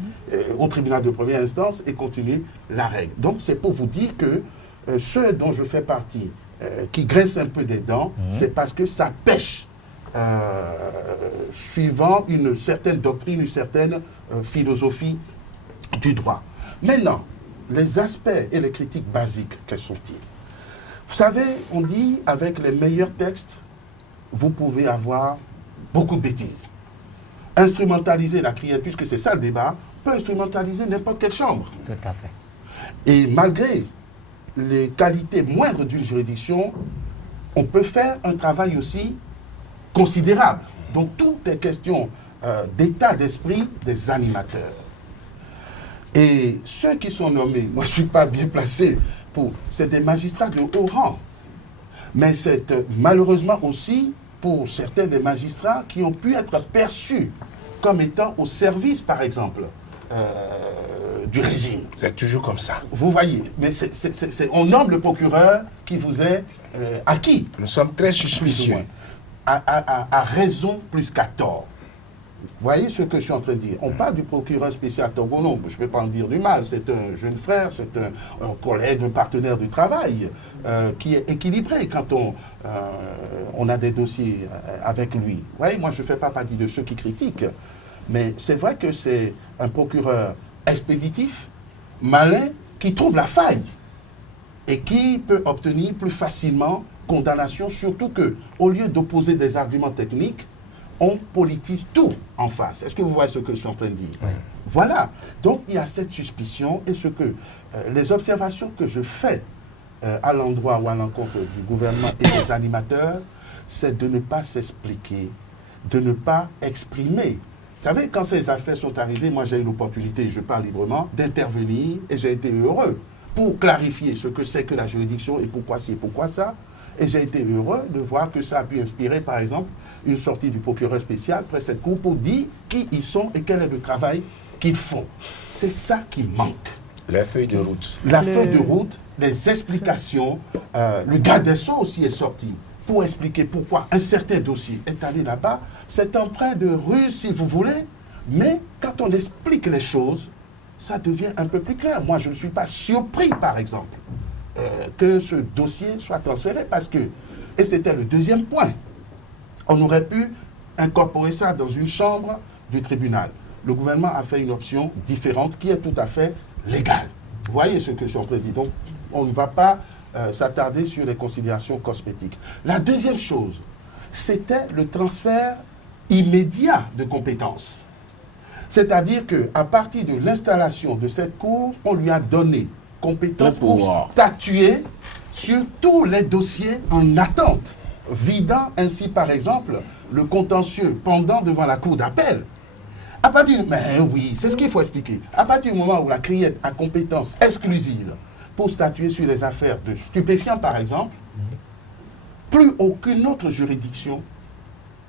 au tribunal de première instance et continuer la règle. Donc c'est pour vous dire que ceux dont je fais partie, qui graissent un peu des dents, c'est parce que ça pêche. Suivant une certaine doctrine, une certaine philosophie du droit. Maintenant, les aspects et les critiques basiques, quels sont-ils? Vous savez, on dit, avec les meilleurs textes, vous pouvez avoir beaucoup de bêtises. Instrumentaliser la criette, puisque c'est ça le débat, peut instrumentaliser n'importe quelle chambre. Tout à fait. Et malgré les qualités moindres d'une juridiction, on peut faire un travail aussi considérable. Donc, tout est question d'état d'esprit des animateurs. Et ceux qui sont nommés, moi je ne suis pas bien placé pour... C'est des magistrats de haut rang. Mais c'est malheureusement aussi pour certains des magistrats qui ont pu être perçus comme étant au service, par exemple, du régime. C'est toujours comme ça. Vous voyez, mais on nomme le procureur qui vous est acquis. Nous sommes très Plus ou suspicieux. moins. À raison plus qu'à tort. Vous voyez ce que je suis en train de dire? On parle du procureur spécial Togono, je ne vais pas en dire du mal, c'est un jeune frère, c'est un collègue, un partenaire de travail qui est équilibré quand on a des dossiers avec lui. Vous voyez, moi je ne fais pas partie de ceux qui critiquent, mais c'est vrai que c'est un procureur expéditif, malin, qui trouve la faille et qui peut obtenir plus facilement condamnation, surtout que, au lieu d'opposer des arguments techniques, on politise tout en face. Est-ce que vous voyez ce que je suis en train de dire? Oui. Voilà. Donc, il y a cette suspicion et les observations que je fais à l'endroit ou à l'encontre du gouvernement et des animateurs, c'est de ne pas s'expliquer, de ne pas exprimer. Vous savez, quand ces affaires sont arrivées, moi j'ai eu l'opportunité, je parle librement, d'intervenir et j'ai été heureux pour clarifier ce que c'est que la juridiction et pourquoi ci et pourquoi ça. Et j'ai été heureux de voir que ça a pu inspirer, par exemple, une sortie du procureur spécial près cette cour pour dire qui ils sont et quel est le travail qu'ils font. C'est ça qui manque. La feuille de route. La feuille de route, les explications. Le garde des Sceaux aussi est sorti pour expliquer pourquoi un certain dossier est allé là-bas. C'est empreint de ruse, si vous voulez, mais quand on explique les choses, ça devient un peu plus clair. Moi, je ne suis pas surpris, par exemple, que ce dossier soit transféré parce que, et c'était le deuxième point, on aurait pu incorporer ça dans une chambre du tribunal. Le gouvernement a fait une option différente qui est tout à fait légale. Vous voyez ce que je suis en train de dire. Donc, on ne va pas s'attarder sur les considérations cosmétiques. La deuxième chose, c'était le transfert immédiat de compétences. C'est-à-dire qu'à partir de l'installation de cette cour, on lui a donné compétence pour statuer sur tous les dossiers en attente, vidant ainsi, par exemple, le contentieux pendant devant la cour d'appel. À partir, mais oui, c'est ce qu'il faut expliquer. À partir du moment où la criette a compétence exclusive pour statuer sur les affaires de stupéfiants, par exemple, plus aucune autre juridiction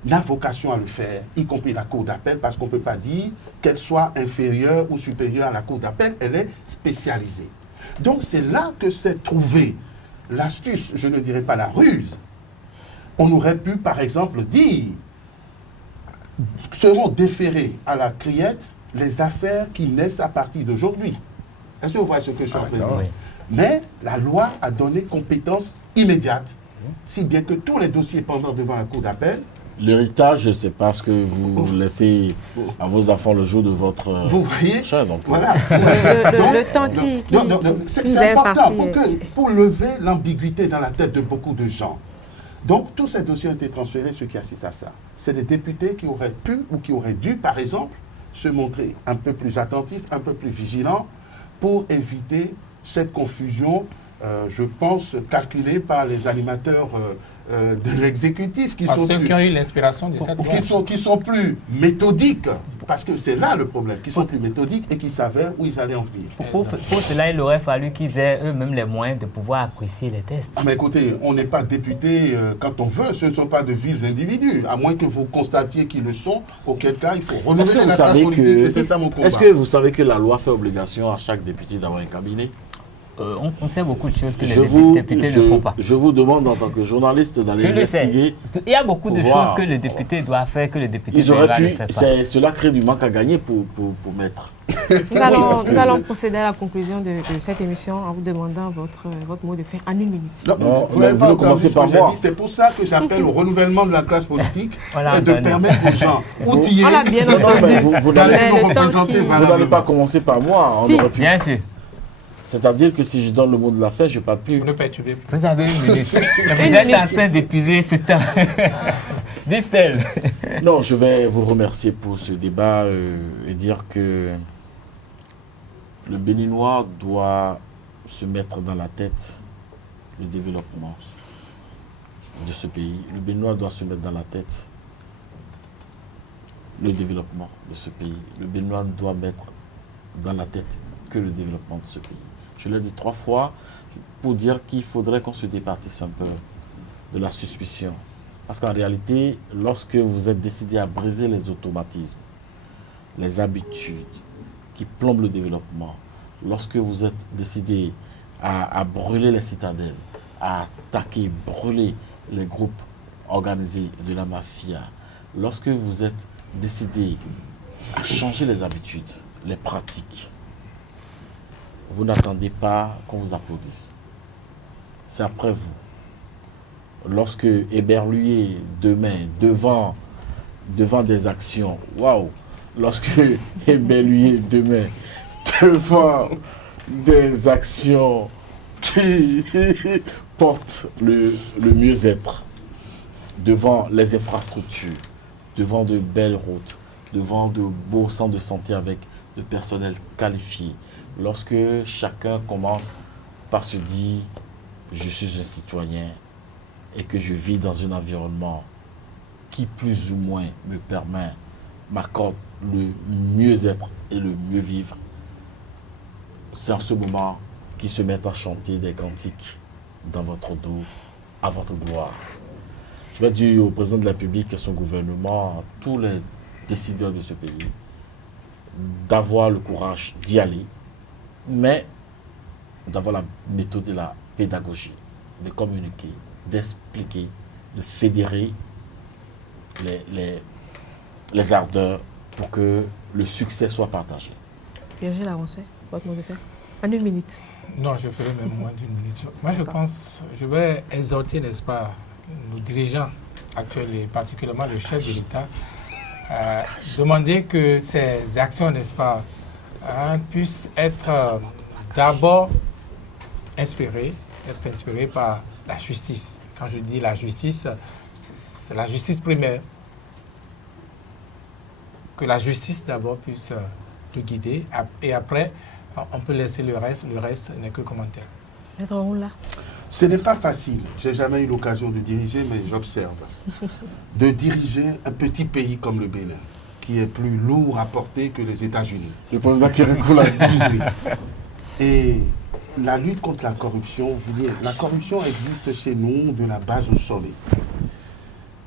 n'a vocation à le faire, y compris la cour d'appel, parce qu'on ne peut pas dire qu'elle soit inférieure ou supérieure à la cour d'appel, elle est spécialisée. Donc c'est là que s'est trouvée l'astuce, je ne dirais pas la ruse. On aurait pu, par exemple, dire seront déférées à la criette les affaires qui naissent à partir d'aujourd'hui. Est-ce que vous voyez ce que je suis en train de dire? Oui. Mais la loi a donné compétence immédiate, si bien que tous les dossiers pendant devant la cour d'appel. L'héritage, c'est parce que vous laissez à vos enfants le jour de votre... Vous voyez, chat, donc, voilà. Le temps qui c'est nous est important imparti. pour lever l'ambiguïté dans la tête de beaucoup de gens. Donc, tous ces dossiers ont été transférés, ceux qui assistent à ça. C'est des députés qui auraient pu ou qui auraient dû, par exemple, se montrer un peu plus attentifs, un peu plus vigilants pour éviter cette confusion, je pense, calculée par les animateurs de l'exécutif qui sont ceux qui ont eu l'inspiration de cette loi. qui sont plus méthodiques, parce que c'est là le problème, qui sont plus méthodiques et qui savaient où ils allaient en venir. Pour cela, il aurait fallu qu'ils aient eux-mêmes les moyens de pouvoir apprécier les tests. Ah, mais écoutez, on n'est pas député quand on veut, ce ne sont pas de vils individus, à moins que vous constatiez qu'ils le sont, auquel cas il faut renouveler la classe politique, et c'est ça mon combat. Est-ce que vous savez que la loi fait obligation à chaque député d'avoir un cabinet? On sait beaucoup de choses que les députés ne font pas. Je vous demande en tant que journaliste d'aller investiguer. Il y a beaucoup de choses que les députés doivent faire, que les députés ne font pas. Cela crée du manque à gagner pour mettre. Nous allons procéder à la conclusion de cette émission en vous demandant votre mot de fin en 1 minute. Non, vous n'avez pas commencé par moi. C'est pour ça que j'appelle au renouvellement de la classe politique et de permettre aux gens outillés d'aller nous représenter. Vous n'allez pas commencer par moi. Bien sûr. C'est-à-dire que si je donne le mot de la fin, je ne parle plus. Vous avez 1 minute. Vous êtes en train d'épuiser ce temps. Distel. Non, je vais vous remercier pour ce débat et dire que le Béninois doit se mettre dans la tête le développement de ce pays. Le Béninois doit se mettre dans la tête le développement de ce pays. Le Béninois doit mettre dans la tête que le développement de ce pays. Je l'ai dit 3 fois pour dire qu'il faudrait qu'on se départisse un peu de la suspicion. Parce qu'en réalité, lorsque vous êtes décidé à briser les automatismes, les habitudes qui plombent le développement, lorsque vous êtes décidé à brûler les citadelles, à attaquer, brûler les groupes organisés de la mafia, lorsque vous êtes décidé à changer les habitudes, les pratiques, vous n'attendez pas qu'on vous applaudisse. C'est après vous. Lorsque éberlué demain devant des actions, waouh, lorsque éberlué demain devant des actions qui portent le mieux-être, devant les infrastructures, devant de belles routes, devant de beaux centres de santé avec de personnel qualifié, lorsque chacun commence par se dire « je suis un citoyen » et que je vis dans un environnement qui plus ou moins me permet, m'accorde le mieux-être et le mieux-vivre, c'est en ce moment qu'ils se mettent à chanter des cantiques dans votre dos à votre gloire. Je vais dire au président de la République et son gouvernement, à tous les décideurs de ce pays, d'avoir le courage d'y aller, mais d'avoir la méthode de la pédagogie, de communiquer, d'expliquer, de fédérer les ardeurs pour que le succès soit partagé. Virgile Laroncet, votre mot de fin. En 1 minute. Non, je ferai même moins d'1 minute. Moi, je pense, je vais exhorter, n'est-ce pas, nos dirigeants actuels et particulièrement le chef de l'État, demander que ces actions, n'est-ce pas, puissent être d'abord inspirées par la justice. Quand je dis la justice, c'est la justice primaire. Que la justice d'abord puisse le guider et après, on peut laisser le reste n'est que commentaire. Maître Roula. Ce n'est pas facile. Je n'ai jamais eu l'occasion de diriger, mais j'observe. De diriger un petit pays comme le Bénin, qui est plus lourd à porter que les États-Unis. Le président Kérékou l'a dit. Oui. Et la lutte contre la corruption, Julien, la corruption existe chez nous de la base au sommet.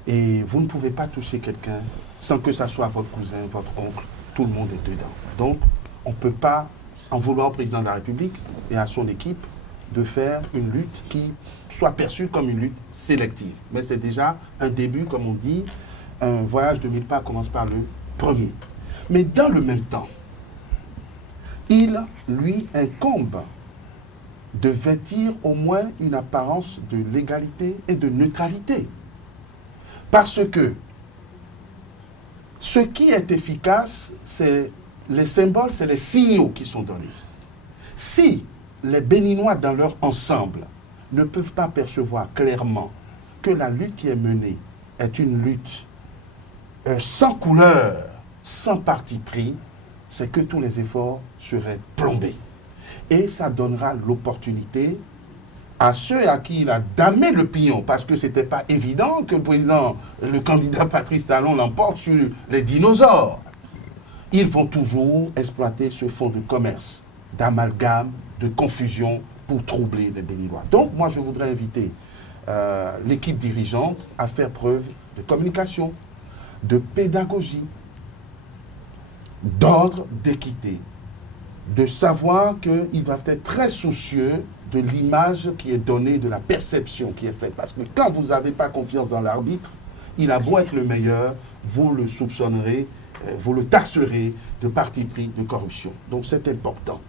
Et vous ne pouvez pas toucher quelqu'un sans que ça soit votre cousin, votre oncle, tout le monde est dedans. Donc, on ne peut pas en vouloir au président de la République et à son équipe de faire une lutte qui soit perçue comme une lutte sélective. Mais c'est déjà un début, comme on dit, un voyage de 1000 pas commence par le premier. Mais dans le même temps, il lui incombe de vêtir au moins une apparence de légalité et de neutralité. Parce que ce qui est efficace, c'est les symboles, c'est les signaux qui sont donnés. Si les Béninois dans leur ensemble ne peuvent pas percevoir clairement que la lutte qui est menée est une lutte sans couleur, sans parti pris, c'est que tous les efforts seraient plombés. Et ça donnera l'opportunité à ceux à qui il a damé le pion, parce que ce n'était pas évident que le candidat Patrice Talon l'emporte sur les dinosaures. Ils vont toujours exploiter ce fonds de commerce, d'amalgame, de confusion pour troubler les Béninois. Donc, moi, je voudrais inviter l'équipe dirigeante à faire preuve de communication, de pédagogie, d'ordre, d'équité, de savoir qu'ils doivent être très soucieux de l'image qui est donnée, de la perception qui est faite. Parce que quand vous n'avez pas confiance dans l'arbitre, il a beau être le meilleur, vous le soupçonnerez, vous le taxerez de parti pris, de corruption. Donc c'est important.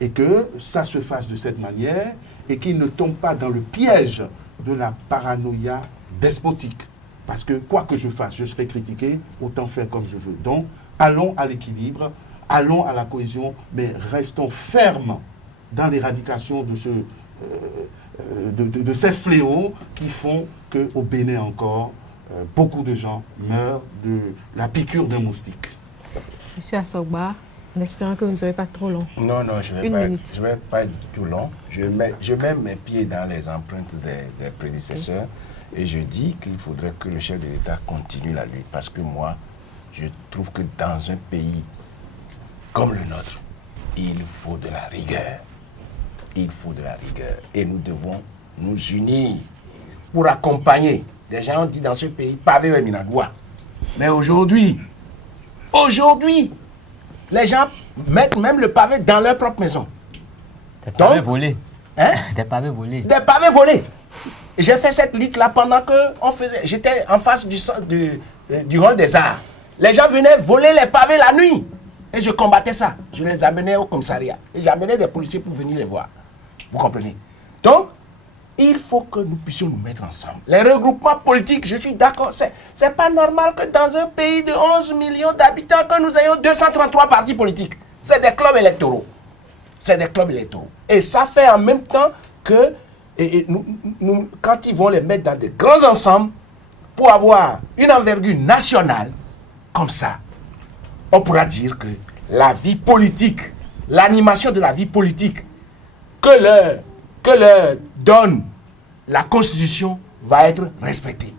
Et que ça se fasse de cette manière et qu'il ne tombe pas dans le piège de la paranoïa despotique. Parce que quoi que je fasse, je serai critiqué, autant faire comme je veux. Donc allons à l'équilibre, allons à la cohésion, mais restons fermes dans l'éradication de ces fléaux qui font qu'au Bénin encore, beaucoup de gens meurent de la piqûre d'un moustique. Monsieur Assogba, en espérant que vous ne serez pas trop long. Non, je ne vais pas être tout long. Je mets mes pieds dans les empreintes des prédécesseurs et je dis qu'il faudrait que le chef de l'État continue la lutte parce que moi, je trouve que dans un pays comme le nôtre, il faut de la rigueur. Il faut de la rigueur. Et nous devons nous unir pour accompagner. Des gens ont dit dans ce pays, pavé ou minadoua. Mais aujourd'hui, les gens mettent même le pavé dans leur propre maison. Des pavés volés. Hein? Des pavés volés. Des pavés volés. J'ai fait cette lutte-là pendant que j'étais en face du hall des arts. Les gens venaient voler les pavés la nuit. Et je combattais ça. Je les amenais au commissariat. Et j'amenais des policiers pour venir les voir. Vous comprenez? Donc, il faut que nous puissions nous mettre ensemble. Les regroupements politiques, je suis d'accord. C'est pas normal que dans un pays de 11 millions d'habitants, que nous ayons 233 partis politiques. C'est des clubs électoraux. C'est des clubs électoraux. Et ça fait en même temps que, quand ils vont les mettre dans des grands ensembles, pour avoir une envergure nationale, comme ça, on pourra dire que la vie politique, l'animation de la vie politique que leur donne la Constitution va être respectée.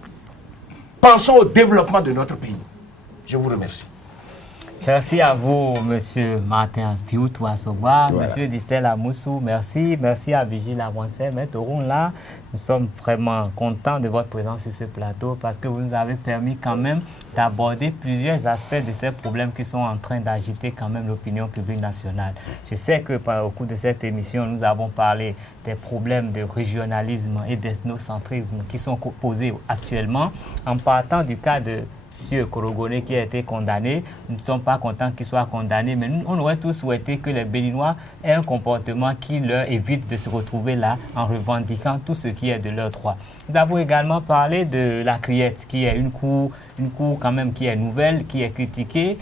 Pensons au développement de notre pays. Je vous remercie. Merci à vous, M. Martin Fioutou Assoba, Voilà. M. Distel Amoussou, merci. Merci à Vigile Avancé, M. Toron là. Nous sommes vraiment contents de votre présence sur ce plateau parce que vous nous avez permis quand même d'aborder plusieurs aspects de ces problèmes qui sont en train d'agiter quand même l'opinion publique nationale. Je sais que au cours de cette émission, nous avons parlé des problèmes de régionalisme et d'ethnocentrisme qui sont posés actuellement en partant du cas de M. Korogone qui a été condamné. Nous ne sommes pas contents qu'il soit condamné, mais nous, on aurait tous souhaité que les Béninois aient un comportement qui leur évite de se retrouver là en revendiquant tout ce qui est de leur droit. Nous avons également parlé de la criette, qui est une cour quand même qui est nouvelle, qui est critiquée,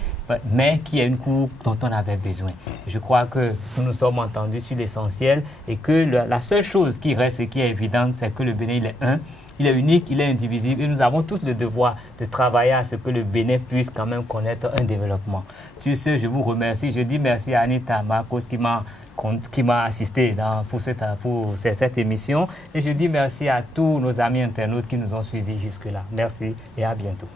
mais qui est une cour dont on avait besoin. Je crois que nous nous sommes entendus sur l'essentiel et que la seule chose qui reste et qui est évidente, c'est que le Bénin il est un. Il est unique, il est indivisible et nous avons tous le devoir de travailler à ce que le Bénin puisse quand même connaître un développement. Sur ce, je vous remercie. Je dis merci à Anita Marcos qui m'a assisté pour cette émission. Et je dis merci à tous nos amis internautes qui nous ont suivis jusque-là. Merci et à bientôt.